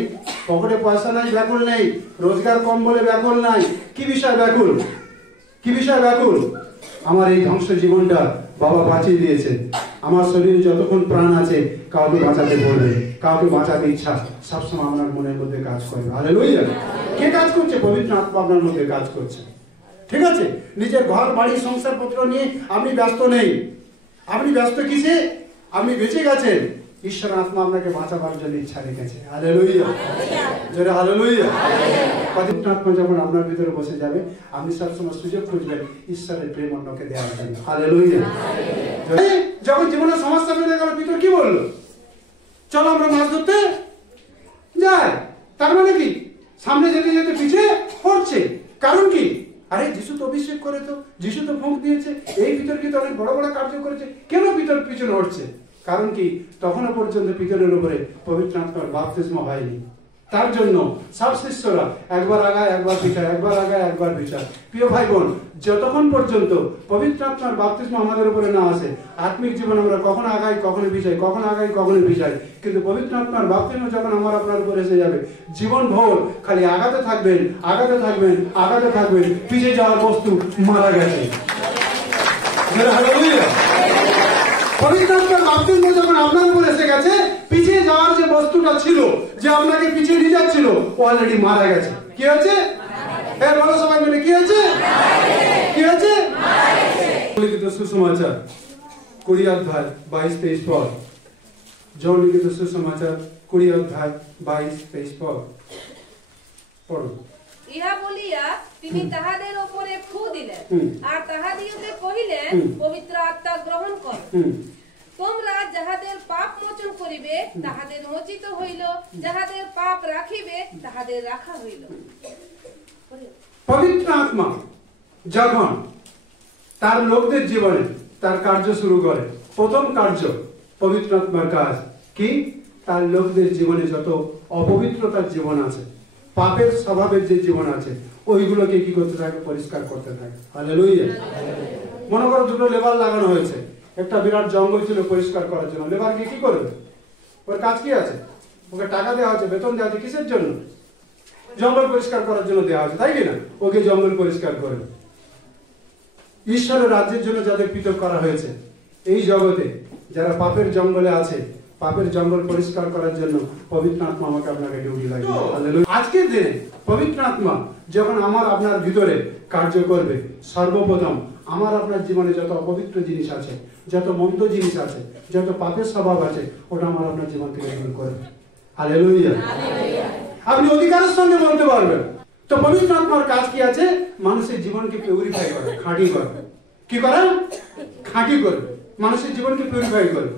পকেটে পয়সা নাই ব্যাকুল নেই, রোজগার কম বলে ব্যাকুল নাই। কি বিষয় ব্যাকুল? কি বিষয় ব্যাকুল? আমার এই ধ্বংস জীবনটা বাবা বাঁচিয়ে দিয়েছে, আমার শরীরে যতক্ষণ প্রাণ আছে কাউকে বাঁচাতে বলবে, কাউকে বাঁচাতে ইচ্ছা সবসময় আপনার মনের মধ্যে কাজ করবে। হালেলুয়া। কে কাজ করছে? পবিত্র আত্মা আপনার মধ্যে কাজ করছে, ঠিক আছে? নিজের ঘর বাড়ি সংসারপত্র নিয়ে আপনি ব্যস্ত নেই। আপনি ব্যস্ত কিসে? আপনি বেঁচে গেছেন, ঈশ্বর আত্মা আপনাকে বাঁচাবার জন্য ইচ্ছা রেখেছে। হালেলুয়া, জোরে হালেলুয়া। পবিত্র আত্মা যখন আপনার ভিতরে বসে যাবে, আপনি সবসময় সুযোগ খুঁজবেন ঈশ্বরের প্রেম অন্যকে দেওয়ার জন্য। হালেলুয়া। যখন জীবনে সমস্যা বেড়ে গেল, পিতর কি বললো? চলো আমরা মাছ ধরতে যাই। তার মানে কি? সামনে যেতে যেতে পিছিয়ে পড়ছে। কারণ কি? আরে যিশু তো অভিষেক করে, তো যিশু তো ফুঁক দিয়েছে, এই বিতর্কে তো অনেক বড় বড় কার্য করেছে, কেন বিতর্ক পিছনে হচ্ছে? কারণ কি? তখনও পর্যন্ত পিতরের উপরে পবিত্র আত্মার বাপ্তিস্ম হয়নি। তার জন্য সব শিষ্যরা একবার আগায় একবার পিছায়, একবার আগায় একবার পিছায়। প্রিয় ভাই বোন, যতক্ষণ পর্যন্ত পবিত্র আত্মার বাপ্তিস্ম আমাদের উপরে না আসে, আত্মিক জীবন আমরা কখনো আগাই কখনো পিছাই, কখনো আগাই কখনো পিছাই। কিন্তু পবিত্র আত্মার বাপ্তিস্ম যখন আমার আপনার উপরে এসে যাবে, জীবন ভোর খালি আগাতে থাকবেন, আগাতে থাকবেন, আগাতে থাকবেন, পিছিয়ে যাওয়ার বস্তু মারা গেছে। পবিত্র আত্মার বাপ্তিস্ম যখন আপনার উপরে এসে গেছে, পিছিয়ে যাওয়ার যে বস্তুটা ছিল, যে আপনাকে পিছিয়ে নিয়ে যাচ্ছিল, ও অলরেডি মারা গেছে। কি হয়েছে? হ্যাঁ বলো সবাই মিলে, কি হয়েছে? কি হয়েছে? লিখিত সুসমাচার 20 অধ্যায় 22-23 পদ। জন লিখিত সুসমাচার 20 অধ্যায় 22-23 পদ পড়ুন। ইহা বলিয়া তিনি তাহাদের উপরে ফু দিলেন, আর তাহাদিগকে কহিলেন, পবিত্র আত্মা গ্রহণ কর। তোমরা যাহাদের পাপ মোচন করিবে তাহাদের মোচিত হইল, যাহাদের পাপ রাখিবে তাহাদের রাখা হইল। পবিত্র আত্মা যখন তার লোকদের জীবনে তার কার্য শুরু করে, প্রথম কার্য পবিত্র আত্মার কাজ কি? তার লোকদের জীবনে যত অপবিত্রতার জীবন আছে, পাপের স্বভাবের যে জীবন আছে, ওইগুলোকে কি করতে থাকে? পরিষ্কার করতে থাকে। হালেলুয়া। মনে করো দুটো লেবার লাগানো হয়েছে, একটা বিরাট জঙ্গল ছিল পরিষ্কার করার জন্য। লেবারকে কি করবে? ওর কাজ কি আছে? ওকে টাকা দেওয়া হচ্ছে, বেতন দেওয়া হচ্ছে, কিসের জন্য? জঙ্গল পরিষ্কার করার জন্য দেওয়া হচ্ছে, তাই কিনা? ওকে জঙ্গল পরিষ্কার করবে। ঈশ্বরের রাজ্যের জন্য যাদের পৃথক করা হয়েছে, এই জগতে যারা পাপের জঙ্গলে আছে, পাপের জঙ্গল পরিষ্কার করার জন্য পবিত্র আত্মা আমাকে আপনাকে ডিউটি লাগবে। আজকের দিনে পবিত্র আত্মা যখন আমার আপনার ভিতরে কার্য করবে, সর্বপ্রথম আমার আপনার জীবনে যত অপবিত্র জিনিস আছে, যত মন্দ জিনিস আছে, যত পাপের স্বভাব আছে, ওটা আমার আপনার জীবন থেকে দূর করবে। হালেলুয়া। আপনি অধিকারের সঙ্গে বলতে পারবেন। তো পবিত্র আত্মার কাজ কি আছে? মানুষের জীবনকে পিউরিফাই করে, খাঁটি করে। কি করে? খাঁটি করবে, মানুষের জীবনকে পিউরিফাই করবে।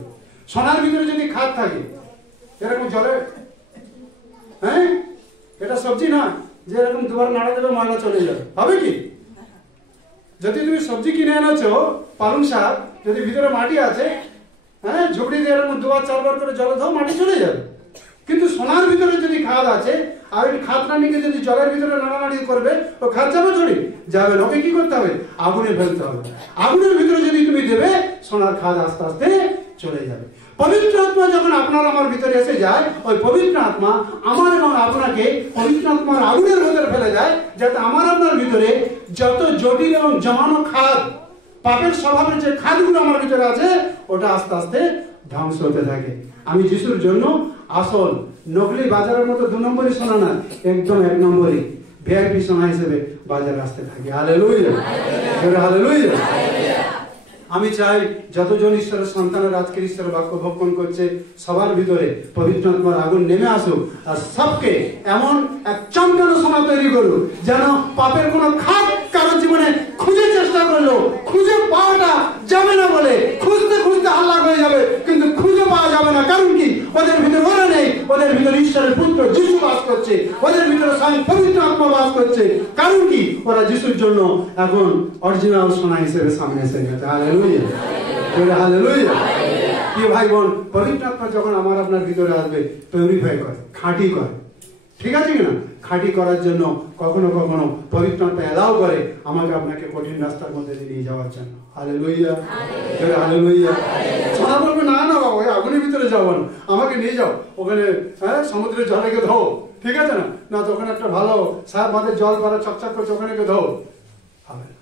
সোনার ভিতরে যদি খাদ থাকে, এরকম জলে, হ্যাঁ, এটা সবজি না যে এরকম দুবার নাড়া দেবে ময়লা চলে যাবে, হবে কি? যদি তুমি সবজি কিনে এনেছো পালং শাক, যদি ভিতরে মাটি আছে, হ্যাঁ, ঝুপড়ি দিয়ে এরকম 2 বার 4 বার করে জলে দাও, মাটি চলে যাবে। কিন্তু সোনার ভিতরে যদি খাদ আছে, আর ওই খাদটা নিয়ে যদি জলের ভিতরে নাড়ানাড়ি করবে, ও খাদ যাবে থোড়ি? যাবে না। ওকে কি করতে হবে? আগুনে ফেলতে হবে। আগুনের ভিতরে যদি তুমি দেবে, সোনার খাদ আস্তে আস্তে চলে যাবে। পবিত্র আত্মা যখন আপনার আমার ভিতরে এসে যায়, ওই পবিত্র আত্মা আমার এবং আপনাকে পবিত্র আত্মার আগুনের ভিতরে ফেলে যায়, যাতে আমার আপনার ভিতরে যত জটিল এবং জমানো খাদ, পাপের স্বভাবের যে খাদগুলো আমার ভিতরে আছে, ওটা আস্তে আস্তে ধ্বংস হতে থাকে। আমি যিশুর জন্য আসল, নকলি বাজারের মতো 2 নম্বরই সোনা না, একদম 1 নম্বরই ভিআইপি সোনা হিসেবে বাজারে আসতে থাকি। Hallelujah, hallelujah. আমি চাই যতজন ঈশ্বরের সন্তানের আজকের ঈশ্বরের বাক্য ভক্ষণ করছে, সবার ভিতরে পবিত্র আত্মার আগুন নেমে আসুক, আর সবকে এমন এক চমকানো সোনা তৈরি করুক, যেন পাপের কোনো খাদ কারোর জীবনে খুঁজে চেষ্টা করলো, খুঁজে পাওয়াটা যাবে না বলে খুঁজতে খুঁজতে হাল্লা হয়ে যাবে, কিন্তু খুঁজে পাওয়া যাবে না। কারণ কি? ওদের ভিতরে ওরা নেই, ওদের ভিতরে ঈশ্বরের পুত্র যিশু বাস করছে, ওদের ভিতরে স্বয়ং পবিত্র আত্মা বাস করছে। কারণ কি? ওরা যিশুর জন্য এখন অরিজিনাল সোনা হিসেবে সামনে এসে গেছে। Hallelujah, hallelujah. কি ভাই বোন, পবিত্র আত্মা যখন আমার আপনার ভিতরে আসবে, পিউরিফাই করে, খাঁটি করে, ঠিক আছে কিনা? খাঁটি করার জন্য কখনো কখনো পবিত্র আত্মা এলাও করে আমাকে আপনাকে কঠিন রাস্তার মধ্যে নিয়ে যাওয়ার জন্য। Hallelujah, hallelujah. সোনা বলবে, না না বাবা, ওই আগুনের ভিতরে যাবো না, আমাকে নিয়ে যাও ওখানে, হ্যাঁ, সমুদ্রের জলে কে ধো, ঠিক আছে না? না, তো ওখানে একটা ভালো সাহেব মাদের জল পড়া চকচক করছে, ওখানে কে ধো, হবে না,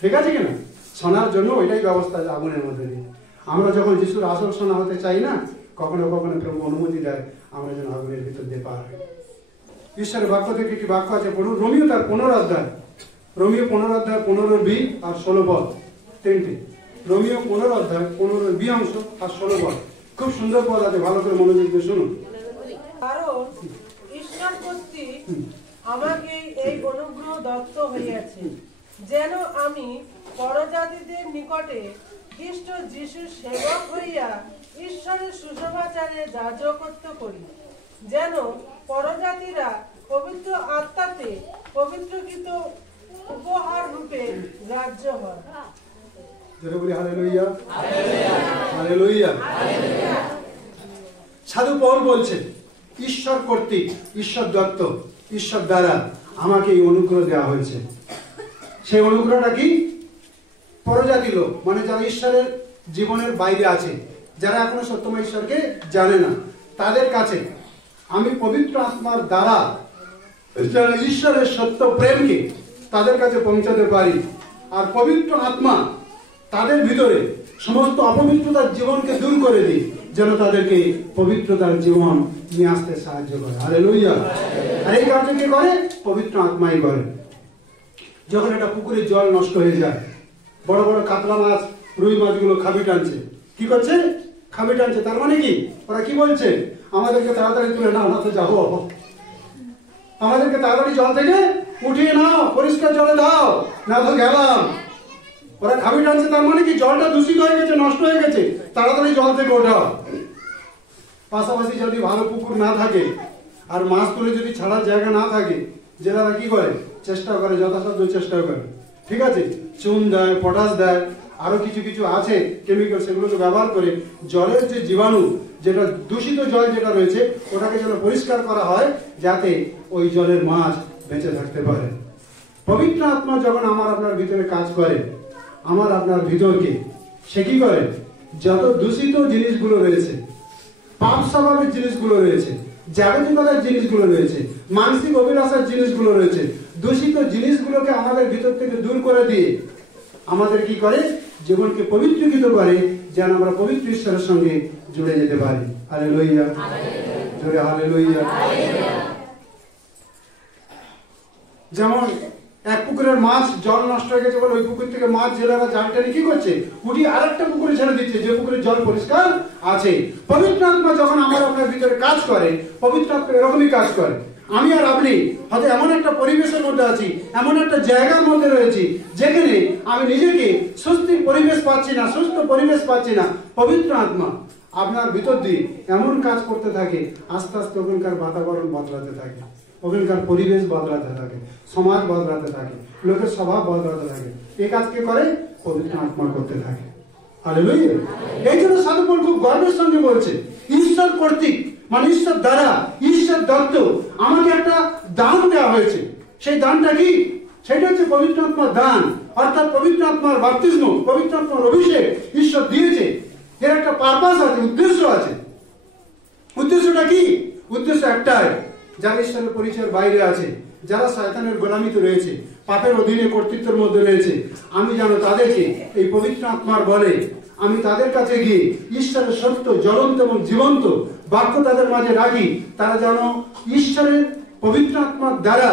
ঠিক আছে কিনা? সোনার জন্য ওইটাই ব্যবস্থা আছে, আগুনের মধ্যে দিয়ে। আমরা যখন যিশুর আসল সোনা হতে চাই না, কখনো কখনো প্রভু অনুমতি দেয় আমরা যেন আগুনের ভিতর দিয়ে পার হই। ঈশ্বরের বাক্য থেকে একটি বাক্য আছে, পড়ুন রোমিও তার 15 অধ্যায়, রোমিও 15 অধ্যায় 15b আর 16 পদ, 3টে। রোমিও 15 অধ্যায় 15b অংশ আর 16 পদ, খুব সুন্দর পদ আছে, ভালো করে মনোযোগ দিয়ে শুনুন। কারণ ঈশ্বর কর্তৃক আমাকে এই অনুগ্রহ দত্ত হইয়াছে, যেন আমি পরজাতিদের নিকটে খ্রিস্ট যিশুর সেবক হইয়া ঈশ্বরের সুসমাচারে যাজকত্ব করি, যেন পরজাতিরা পবিত্র আত্মাতে পবিত্রকৃত উপহার রূপে গ্রাহ্য হয়। Hallelujah, hallelujah. সাধু পৌল বলছেন, ঈশ্বর কর্তৃক, ঈশ্বর দত্ত, ঈশ্বর দ্বারা আমাকে এই অনুগ্রহ দেওয়া হয়েছে। সেই অনুগ্রহটা কি? পরজাতি লোক, মানে যারা ঈশ্বরের জীবনের বাইরে আছে, যারা এখনো সত্যময় ঈশ্বরকে জানে না, তাদের কাছে আমি পবিত্র আত্মার দ্বারা যারা ঈশ্বরের সত্য প্রেমকে তাদের কাছে পৌঁছাতে পারি। আর পবিত্র আত্মা তাদের ভিতরে সমস্ত অপবিত্রতার জীবনকে দূর করে দিই, যেন তাদেরকে পবিত্রতার জীবন নিয়ে আসতে সাহায্য করে। হালেলুয়া। আর এই কাজটা কে করে? পবিত্র আত্মাই করে। যখন একটা পুকুরের জল নষ্ট হয়ে যায়, বড় বড় কাতলা মাছ, রুই মাছগুলো খাবি টানছে, কি করছে? খাবি টানছে। তার মানে কি? ওরা কি বলছে? আমাদেরকে তাড়াতাড়ি তুলে নাও, না তো যাবো, আমাদেরকে তাড়াতাড়ি জল থেকে উঠিয়ে নাও, পরিষ্কার জলে দাও, না তো গেলাম। ওরা খাবি টানছে, তার মানে কি? জলটা দূষিত হয়ে গেছে, নষ্ট হয়ে গেছে, তাড়াতাড়ি জল থেকে ওঠাও। পাশাপাশি যদি ভালো পুকুর না থাকে আর মাছ তুলে যদি ছাড়ার জায়গা না থাকে, জেলেরা কি করে? চেষ্টা করে, যথাসাধ্য চেষ্টা করে, ঠিক আছে, চুন দেয়, পটাশ দেয়, আরো কিছু কিছু আছে কেমিক্যাল, সেগুলোকে ব্যবহার করে জলের যে জীবাণু, যেটা দূষিত জল যেটা রয়েছে, ওটাকে যেন পরিষ্কার করা হয়, যাতে ওই জলের মাছ বেঁচে থাকতে পারে। পবিত্র আত্মা যখন আমার আপনার ভিতরে কাজ করে, আমার আপনার ভিতরকে সে কি করে? যত দূষিত জিনিসগুলো রয়েছে, পাপ স্বভাবের জিনিসগুলো রয়েছে, জাগতিকতার জিনিসগুলো রয়েছে, মানসিক অভিলাষার জিনিসগুলো রয়েছে, দূষিত জিনিসগুলোকে আমাদের ভিতর থেকে দূর করে দিয়ে আমাদের কি করে? জীবনকে পবিত্রকৃত করে, যেন আমরা পবিত্র ঈশ্বরের সঙ্গে জুড়ে যেতে পারি। হালেলুয়া, জোরে হালেলুয়া। যেমন এক পুকুরের মাছ জল নষ্ট হয়ে গেছে বলে ওই পুকুর থেকে মাছ জেলেরা জাল টেনে কি করছে? উঠিয়ে আরেকটা পুকুরে ছেড়ে দিচ্ছে, যে পুকুরের জল পরিষ্কার আছে। পবিত্র আত্মা যখন আমার আপনার ভিতরে কাজ করে, পবিত্র আত্মা এরকমই কাজ করে। আমি আর আপনি হয়তো এমন একটা পরিবেশের মধ্যে আছি, এমন একটা জায়গার মধ্যে রয়েছি, যেখানে আমি নিজেকে সুস্থির পরিবেশ পাচ্ছি না, সুস্থ পরিবেশ পাচ্ছি না। পবিত্র আত্মা আপনার ভিতর দিয়ে এমন কাজ করতে থাকে, আস্তে আস্তে ওখানকার বাতাবরণ বদলাতে থাকে। ওখানকার পরিবেশ বদলাতে থাকে, সমাজ বদলাতে থাকে, লোকের স্বভাব বদলাতে থাকে। এই কাজ কে করে? পবিত্র আত্মা করতে থাকে। হালেলুয়া। এই জন্য সাধু পাল খুব গর্বের সঙ্গে বলছে, ঈশ্বর কর্তৃক মানে ঈশ্বর দ্বারা, ঈশ্বর দত্ত আমাকে একটা দান দেওয়া হয়েছে। সেই দানটা কি? সেটা হচ্ছে পবিত্র আত্মার দান, অর্থাৎ পবিত্র আত্মার বাপ্তিস্ম, পবিত্র আত্মার অভিষেক ঈশ্বর দিয়েছে। এর একটা পারপাস আছে, উদ্দেশ্য আছে। উদ্দেশ্যটা কি? উদ্দেশ্য একটাই, যারা ঈশ্বরের পরিচয়ের বাইরে আছে, যারা শয়তানের গোলামিতে রয়েছে, পাপের অধীনে কর্তৃত্বের মধ্যে রয়েছে, আমি যেন তাদেরকে এই পবিত্র আত্মার বলে আমি তাদের কাছে গিয়ে ঈশ্বরের সত্য, জ্বলন্ত এবং জীবন্ত বাক্য তাদের মাঝে রাখি। তারা যেন ঈশ্বরের পবিত্র আত্মার দ্বারা,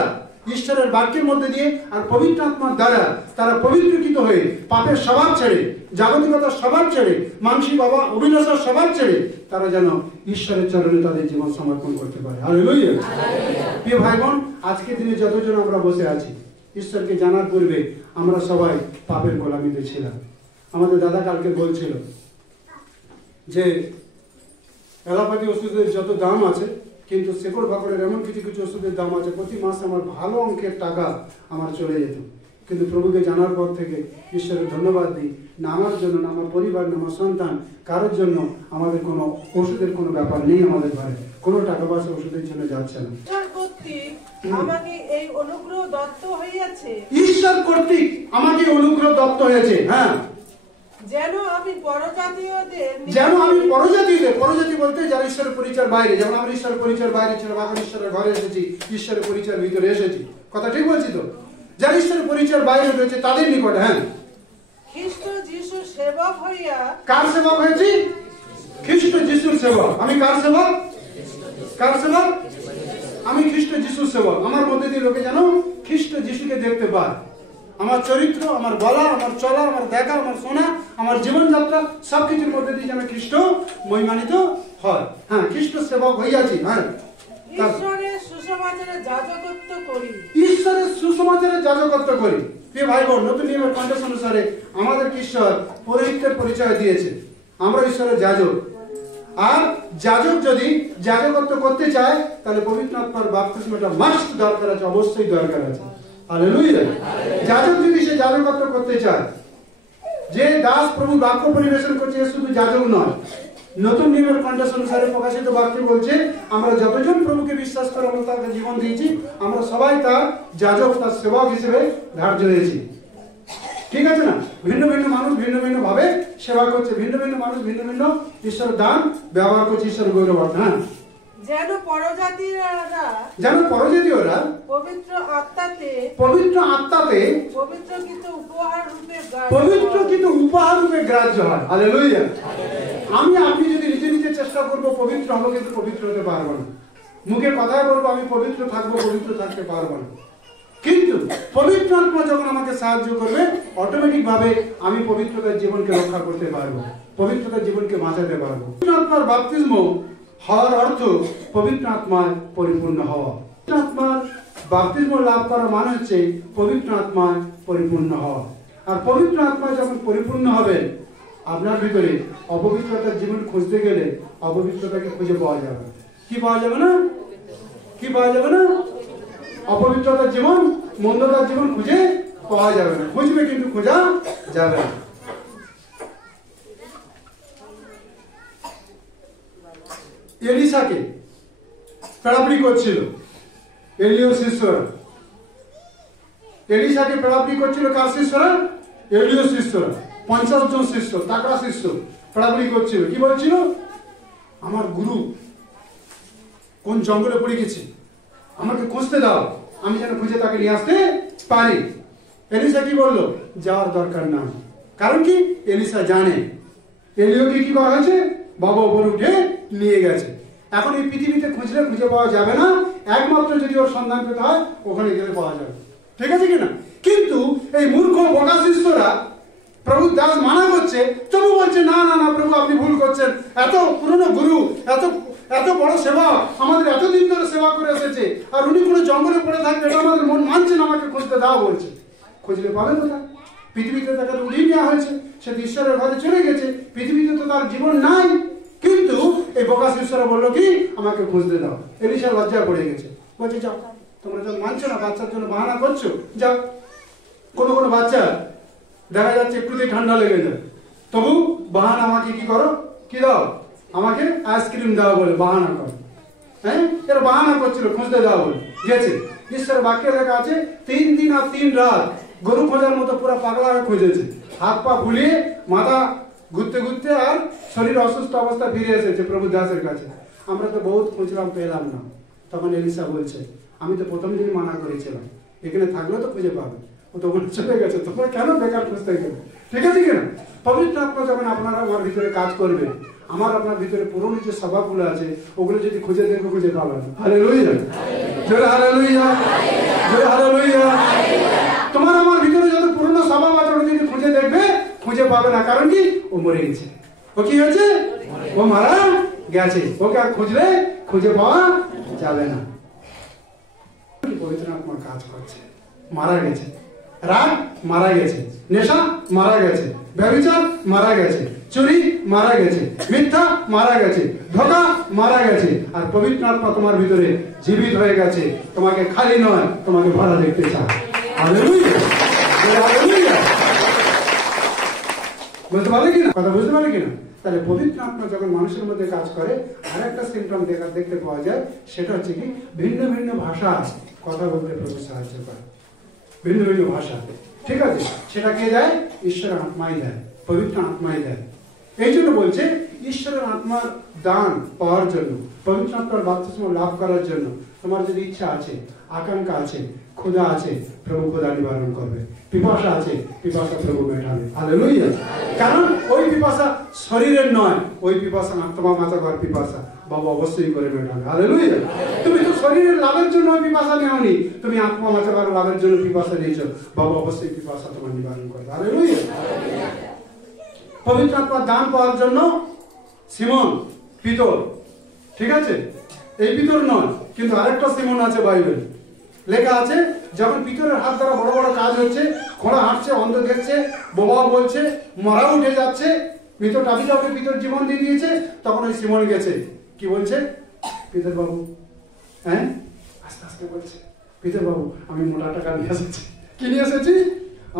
ঈশ্বরের বাক্যের মধ্যে দিয়ে আর পবিত্র আত্মার দ্বারা তারা পবিত্রকৃত হয়ে পাপের স্বভাব ছেড়ে, জাগতিকতার স্বভাব ছেড়ে, মানসিক অভিলাষার স্বভাব ছেড়ে তারা যেন ঈশ্বরের চরণে তাদের জীবন সমর্পণ করতে পারে। হালেলুয়া। প্রিয় ভাই বোন, আজকের দিনে যতজন আমরা বসে আছি, ঈশ্বরকে জানার পূর্বে আমরা সবাই পাপের গোলামিতে ছিলাম। আমাদের দাদা কালকে বলছিল যে অ্যালোপ্যাথি ওষুধের যত দাম আছে, কিন্তু শেকড় বাকড়ের এমন কিছু কিছু ওষুধের দাম আছে, প্রতি মাসে আমার ভালো অঙ্কের টাকা আমার চলে যেত। কিন্তু প্রভুকে জানার পর থেকে ঈশ্বরের ধন্যবাদ দিই, না আমার জন্য, না আমার পরিবার, না আমার সন্তান, কারোর জন্য আমাদের কোনো ওষুধের কোনো ব্যাপার নেই। আমাদের ঘরে কোনো টাকা পয়সা ওষুধের জন্য যাচ্ছে না। আমাকে এই অনুগ্রহ দত্ত হইয়াছে, ঈশ্বর কর্তৃক আমাকে অনুগ্রহ দত্ত হয়েছে। হ্যাঁ, যেন আমি পরজাতীয়দের, পরজাতি বলতে যারা ঈশ্বরের পরিচয়ের বাইরে, যেমন আমরা ঈশ্বরের পরিচয়ের বাইরে ছিলাম, এখন ঈশ্বরের ঘরে এসেছি, ঈশ্বরের পরিচয়ের ভিতরে এসেছি। কথা ঠিক বলছি তো? যারা ঈশ্বরের পরিচয়ের বাইরে রয়েছে তাদের নিকট, হ্যাঁ, খ্রিস্ট যিশুর সেবক হইয়া। কার সেবক হয়েছি? খ্রিস্ট যিশুর সেবক। আমি কার সেবক? কার সেবক? আমি খ্রিস্ট যিশুর সেবক। আমার মধ্যে দিয়ে লোকে যেন খ্রিস্ট যিশুকে দেখতে পায়। আমার চরিত্র, আমার বলা, আমার চলা, আমার দেখা, আমার শোনা, আমার জীবনযাত্রা সবকিছুর মধ্যে দিয়ে যেন খ্রিস্ট মহিমান্বিত হয়। হ্যাঁ, খ্রিস্ট সেবক হইয়াছি। হ্যাঁ, ঈশ্বরের সুসমাচারের যাজকত্ব করি। ঈশ্বরের সুসমাচারের যাজকত্ব করি। প্রিয় ভাই বোন, নতুন নিয়মের কন্টেক্স অনুসারে আমাদের ঈশ্বর পৌরোহিত্যের পরিচয় দিয়েছে। আমরা ঈশ্বরের যাজক। আর যাজক যদি যাজকত্ব করতে চায়, তাহলে পবিত্র আত্মার বাপ্তিস্মটা মাস্ট দরকার আছে, অবশ্যই দরকার আছে। হালেলুয়া। যাজক যদি সে যাজকত্ব করতে চায়, যে দাস প্রভু বাক্য পরিবেশন করছে, শুধু যাজক নয়। নতুন নিয়মের কন্টেক্স অনুসারে প্রকাশিত বাক্য বলছে, আমরা যতজন প্রভুকে বিশ্বাস করে আমরা তাকে জীবন দিয়েছি, আমরা সবাই তার যাজক, তার সেবক হিসেবে ধার্য হয়েছি। ঠিক আছে না? ভিন্ন ভিন্ন মানুষ ভিন্ন ভিন্ন ভাবে সেবা করছে, ভিন্ন ভিন্ন মানুষ ভিন্ন ভিন্ন ঈশ্বরের দান ব্যবহার করছে, ঈশ্বরের গৌরব। হ্যাঁ, যেন পরজাতিরা, যেন পরজাতীয়রা পবিত্র আত্মাতে পবিত্রকৃত উপহার রূপে গ্রাহ্য হয়। হালেলুয়া। আপনি যদি নিজে নিজে চেষ্টা করবো পবিত্র হবো, কিন্তু পবিত্র হতে পারবো না। মুখে কথায় বলবো আমি পবিত্র থাকবো, পবিত্র থাকতে পারবো না। কিন্তু পবিত্র আত্মা যখন আমাকে সাহায্য করবে, অটোমেটিক ভাবে আমি পবিত্রতার জীবনকে রক্ষা করতে পারবো, পবিত্রতার জীবনকে বাঁচাতে পারবো। পবিত্র আত্মার বাপ্তিস্ম হওয়ার অর্থ পবিত্র আত্মায় পরিপূর্ণ হওয়া। পবিত্র আত্মার বাপ্তিস্ম লাভ করা মানে হচ্ছে পবিত্র আত্মায় পরিপূর্ণ হওয়া। আর পবিত্র আত্মা যখন পরিপূর্ণ হবে, আপনার ভিতরে অপবিত্রতার জীবন খুঁজতে গেলে অপবিত্রতাকে খুঁজে পাওয়া যাবে। কি পাওয়া যাবে না? কি পাওয়া যাবে না? অপবিত্রতার জীবন, মন্দতার জীবন খুঁজে পাওয়া যাবে না। খুঁজবে কিন্তু খোঁজা যাবে না। এলিসাকে পেড়াপড়ি করছিল এলিও শিষ্যরা। এলিসাকে পেড়াপড়ি করছিল কার শিষ্যরা? এলিও শিষ্যরা। 50 জন শিষ্য, তাকড়া শিষ্য পেড়াপড়ি করছিল। কি বলছিল? আমার গুরু কোন জঙ্গলে পড়ে গেছে, আমাকে খুঁজতে দাও, আমি যেন খুঁজে তাকে নিয়ে আসতে পারি। এলিসা কি বললো? যাওয়ার দরকার না। কারণ কি? এলিসা জানে এলিওকে কি করা হয়েছে, বাবা উপরে উঠে নিয়ে গেছে। এখন এই পৃথিবীতে খুঁজলে খুঁজে পাওয়া যাবে না, একমাত্র যদি ওর সন্ধান পেতে হয় ওখানে গেলে পাওয়া যাবে। ঠিক আছে কিনা? কিন্তু এই মূর্খ বোকা শিষ্যরা প্রভু দাস মানা করছে, তবু বলছে না না না প্রভু আপনি ভুল করছেন, এত পুরনো গুরু, এত বড় সেবা, আমাদের এতদিন ধরে সেবা করে এসেছে, আর উনি কোনো জঙ্গলে পড়ে থাকবে এটা আমাদের মন মানছে না, আমাকে খুঁজতে দাও বলছে। খুঁজলে পাবেন কোথায়? পৃথিবীতে তাকে উঠিয়ে নেওয়া হয়েছে, সে ঈশ্বরের ঘরে চলে গেছে, পৃথিবীতে তো তার জীবন নাই। কিন্তু এই বোকা শিষ্যরা বললো কি আমাকে খুঁজতে দাও। এলিসা লজ্জা পড়ে গেছে, বলছে যাও তোমরা যখন মানছো না, বাচ্চার জন্য বাহানা করছো, যা কোনো কোনো বাচ্চা দেখা যাচ্ছে একটুতেই ঠান্ডা লেগে যায়, তবু বাহানা আমাকে কি করো, কি দাও, আমাকে আইসক্রিম দাও বলে বাহানা করো। হ্যাঁ, এরা বাহানা করছিল খুঁজতে দাও বলে, গেছে। ঈশ্বরের বাক্যে লেখা আছে 3 দিন আর 3 রাত গরু খোঁজার মতো পুরো পাগলা হয়ে খুঁজেছে, হাত পা ফুলিয়ে মাথা ঘুরতে ঘুরতে আর শরীর অসুস্থ অবস্থা ফিরে এসেছে প্রভু দাসের কাছে। আমরা তো বহুত খুঁজলাম, পেলাম না। তখন এলিসা বলছে, আমি তো প্রথম দিন মানা করেছিলাম, এখানে থাকলে তো খুঁজে পাবে, ও তখন চলে গেছে, তোমরা কেন বেকার খুঁজতে গেলে? ঠিক আছে কিনা? পবিত্র আত্মা যখন আপনারা আমার ভিতরে কাজ করবে, আমার আপনার ভিতরে পুরনো যে স্বভাবগুলো আছে ওগুলো যদি খুঁজে দেখবে, খুঁজে পাবে না। হালেলুয়া, জোরে হালেলুয়া, জোরে হালেলুয়া। তোমার আমার ভিতরে যত পুরনো স্বভাব আছে ওটা যদি খুঁজে দেখবে, খুঁজে পাবে না। কারণ কি? ও মরে গেছে। ও কি হয়েছে? ও মারা গেছে। ওকে আর খুঁজলে খুঁজে পাওয়া যাবে না। পবিত্র আত্মা কাজ করছে। মারা গেছে, রাগ মারা গেছে, নেশা মারা গেছে, ব্যভিচার মারা গেছে, চুরি মারা গেছে, মিথ্যা মারা গেছে, ধোঁকা মারা গেছে। আর পবিত্র আত্মা তোমার ভিতরে জীবিত হয়ে গেছে, তোমাকে খালি নয়, তোমাকে ভরা দেখতে চায়। Hallelujah, hallelujah. বুঝতে পারলে কিনা? কথা বুঝতে পারলে কিনা? তাহলে পবিত্র আত্মা যখন মানুষের মধ্যে কাজ করে, আরেকটা সিমটম দেখতে পাওয়া যায়, সেটা হচ্ছে কি, ভিন্ন ভিন্ন ভাষা কথা বলতে প্রভু সাহায্য করে। ভিন্ন ভিন্ন ভাষা, ঠিক আছে, সেটা কে দেয়? ঈশ্বরের আত্মাই দেয়, পবিত্র আত্মাই দেয়। এই জন্য বলছে ঈশ্বরের আত্মার দান পাওয়ার জন্য, পবিত্র আত্মার বাপ্তিস্ম লাভ করার জন্য তোমার যদি ইচ্ছা আছে, আকাঙ্ক্ষা আছে, ক্ষুধা আছে, প্রভু ক্ষুধা নিবারণ করবে। পিপাসা আছে, পিপাসা প্রভু মেটাবে। হালেলুয়া। কারণ ওই পিপাসা শরীরের নয়, ওই পিপাসা আত্মা মাতাবার পিপাসা বাবা অবশ্যই করে মেটাবে। হালেলুয়া। তুমি তো শরীরের লাভের জন্য ওই পিপাসা নেওনি, তুমি আত্মা মাতাবার লাভের জন্য পিপাসা নিয়েছো, বাবা অবশ্যই পিপাসা তোমার নিবারণ করবে। হালেলুয়া। পবিত্র আত্মার দান পাওয়ার জন্য সিমন পিতর, ঠিক আছে, এই পিতর নয়, কিন্তু আরেকটা সিমন আছে বাইবেল লেখা আছে। যখন পিতরের হাত দ্বারা বড় বড় কাজ হচ্ছে, খোঁড়া হাঁটছে, অন্ধ দেখছে, বোবা বলছে, মরা উঠে যাচ্ছে, পিতর টাবিটাকে পিতর জীবন দিয়ে দিয়েছে, তখন ওই সিমন গেছে, কি বলছে? পিতর বাবু, হ্যাঁ, আস্তে আস্তে বলছে, পিতর বাবু আমি মোটা টাকা নিয়ে এসেছি। কি নিয়ে এসেছি?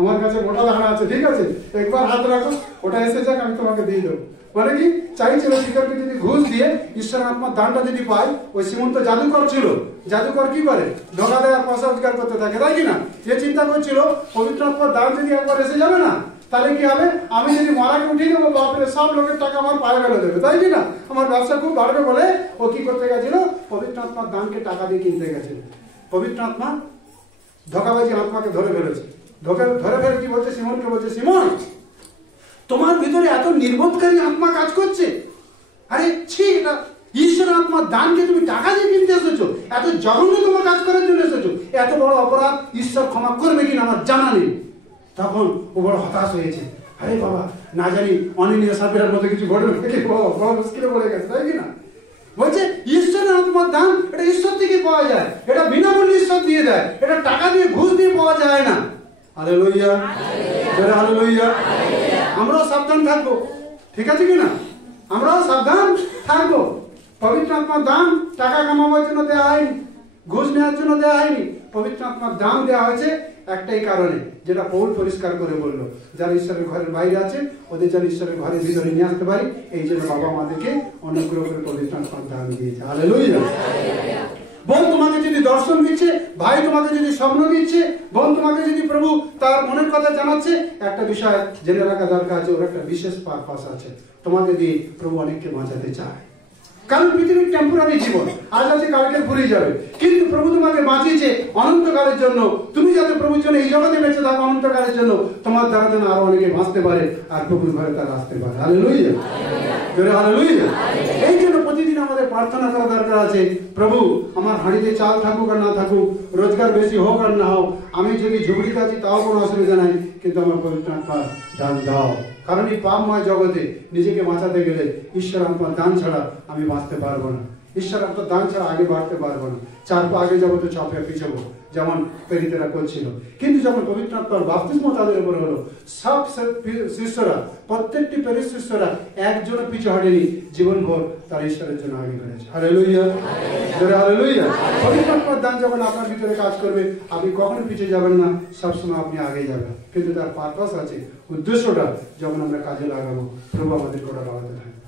আমার কাছে মোটা টাকা আছে, ঠিক আছে, একবার হাত রাখো, ওটা এসে যাক, আমি তোমাকে দিয়ে দেবো। মানে কি চাইছিল? পিতরকে যদি ঘুষ দিয়ে ঈশ্বরের আত্মার দানটা যদি পায়, ওই সিমন তো জাদুকর ছিল, জাদুকর কি করে? ধোকা দেয় আর পয়সা রোজগার করতে থাকে, তাই কিনা? যে চিন্তা করছিল পবিত্র আত্মার দান যদি একবার এসে যাবে না, তাহলে কি হবে? আমি যদি মারাকে উঠিয়ে দেবো, বাপরে সব লোকের টাকা আমার পায়ে গেলে দেবে, তাই কিনা? আমার ব্যবসা খুব বাড়বে বলে ও কি করতে গেছিল? পবিত্র আত্মার দানকে টাকা দিয়ে কিনতে গেছিল। পবিত্র আত্মা ধোকাবাজি আত্মাকে ধরে ফেলেছে। ধরে ফেলে কি বলছে? সিমনকে বলছে, সিমন তোমার ভিতরে এত নির্বোধকারী আত্মা কাজ করছে। আরে ছি, এটা ঈশ্বরের আত্মার দানকে তুমি টাকা দিয়ে কিনতে এসেছো, এত জঘন্যতম কাজ করার জন্য এসেছো, এত বড় অপরাধ ঈশ্বর ক্ষমা করবে কিনা আমার জানা নেই। তখন ও বড় হতাশ হয়েছে, আরে বাবা না জানি অনিনীয় সাপের মতো কিছু ঘটবে, বড় মুশকিলে পড়ে গেছে, তাই কিনা? বলছে ঈশ্বরের আত্মার দান এটা ঈশ্বর থেকে পাওয়া যায়, এটা বিনামূল্যে ঈশ্বর দিয়ে দেয়, এটা টাকা দিয়ে ঘুষ দিয়ে পাওয়া যায় না। Hallelujah, hallelujah. আমরাও সাবধান থাকবো, ঠিক আছে কিনা? আমরাও সাবধান থাকবো। পবিত্র আত্মার দান টাকা কামাবার জন্য দেওয়া হয়নি, ঘুষ নেওয়ার জন্য দেওয়া হয়নি। পবিত্র আত্মার দান দেওয়া হয়েছে একটাই কারণে, যেটা পৌল পরিষ্কার করে বললো, যারা ঈশ্বরের ঘরের বাইরে আছে ওদের যেন ঈশ্বরের ঘরের ভিতরে নিয়ে আসতে পারি, এই জন্য বাবা আমাদেরকে অনুগ্রহ করে পবিত্র আত্মার দান দিয়েছে। হালেলুয়া। বোন তোমাকে যদি দর্শন দিচ্ছে, ভাই তোমাকে যদি স্বপ্ন দিচ্ছে, বোন তোমাকে যদি প্রভু তার মনের কথা জানাচ্ছে, একটা বিষয় জেনে রাখা দরকার আছে, ওর একটা বিশেষ পারপাস আছে। তোমাকে দিয়ে প্রভু অনেককে বাঁচাতে চায়। কারণ পৃথিবীর টেম্পোরারি জীবন, আজ আছে কালকে ভুলে যাবে, কিন্তু প্রভু তোমাকে বাঁচিয়েছে অনন্তকালের জন্য। তুমি যাতে প্রভুর জন্য এই জগতে বেঁচে থাকো অনন্তকালের জন্য, তোমার দ্বারা যেন আরো অনেকে বাঁচতে পারে আর প্রভুর ঘরে তারা আসতে পারে। হালেলুয়া, জোরে হালেলুয়া। এই জন্য প্রতিদিন আমাদের প্রার্থনা করা দরকার আছে, প্রভু আমার হাঁড়িতে চাল থাকুক আর না থাকুক, রোজগার বেশি হোক আর না হোক, আমি যদি ঝুঁকড়িতে আছি তাও কোনো অসুবিধা নাই, কিন্তু আমার পবিত্র আত্মার দান দাও। কারণ এই পাপময় জগতে নিজেকে বাঁচাতে গেলে ঈশ্বর আত্মার দান ছাড়া আমি বাঁচতে পারবো না। ঈশ্বর আত্মার দান ছাড়া আগে বাড়তে পারবো না। 4 পা আগে যাবো তো 6 পা পিছাবো। যেমন প্রেরিতরা করছিল। কিন্তু যখন পবিত্র আত্মার বাপ্তিস্ম তাদের উপর হলো, সব শিষ্যরা, প্রত্যেকটি প্রেরিত শিষ্যরা একজনও পিছু হটেনি, জীবনভর তারা ঈশ্বরের জন্য আগে বেড়েছে। হালেলুয়া, জোরে হালেলুয়া। পবিত্র আত্মার দান যখন আপনার ভিতরে কাজ করবে, আপনি কখনো পিছিয়ে যাবেন না, সবসময় আপনি আগে যাবেন। কিন্তু তার পারপাস আছে, উদ্দেশ্যটা যখন আমরা কাজে লাগাবো, প্রভু আমাদের ওটা লাগাতে থাকে।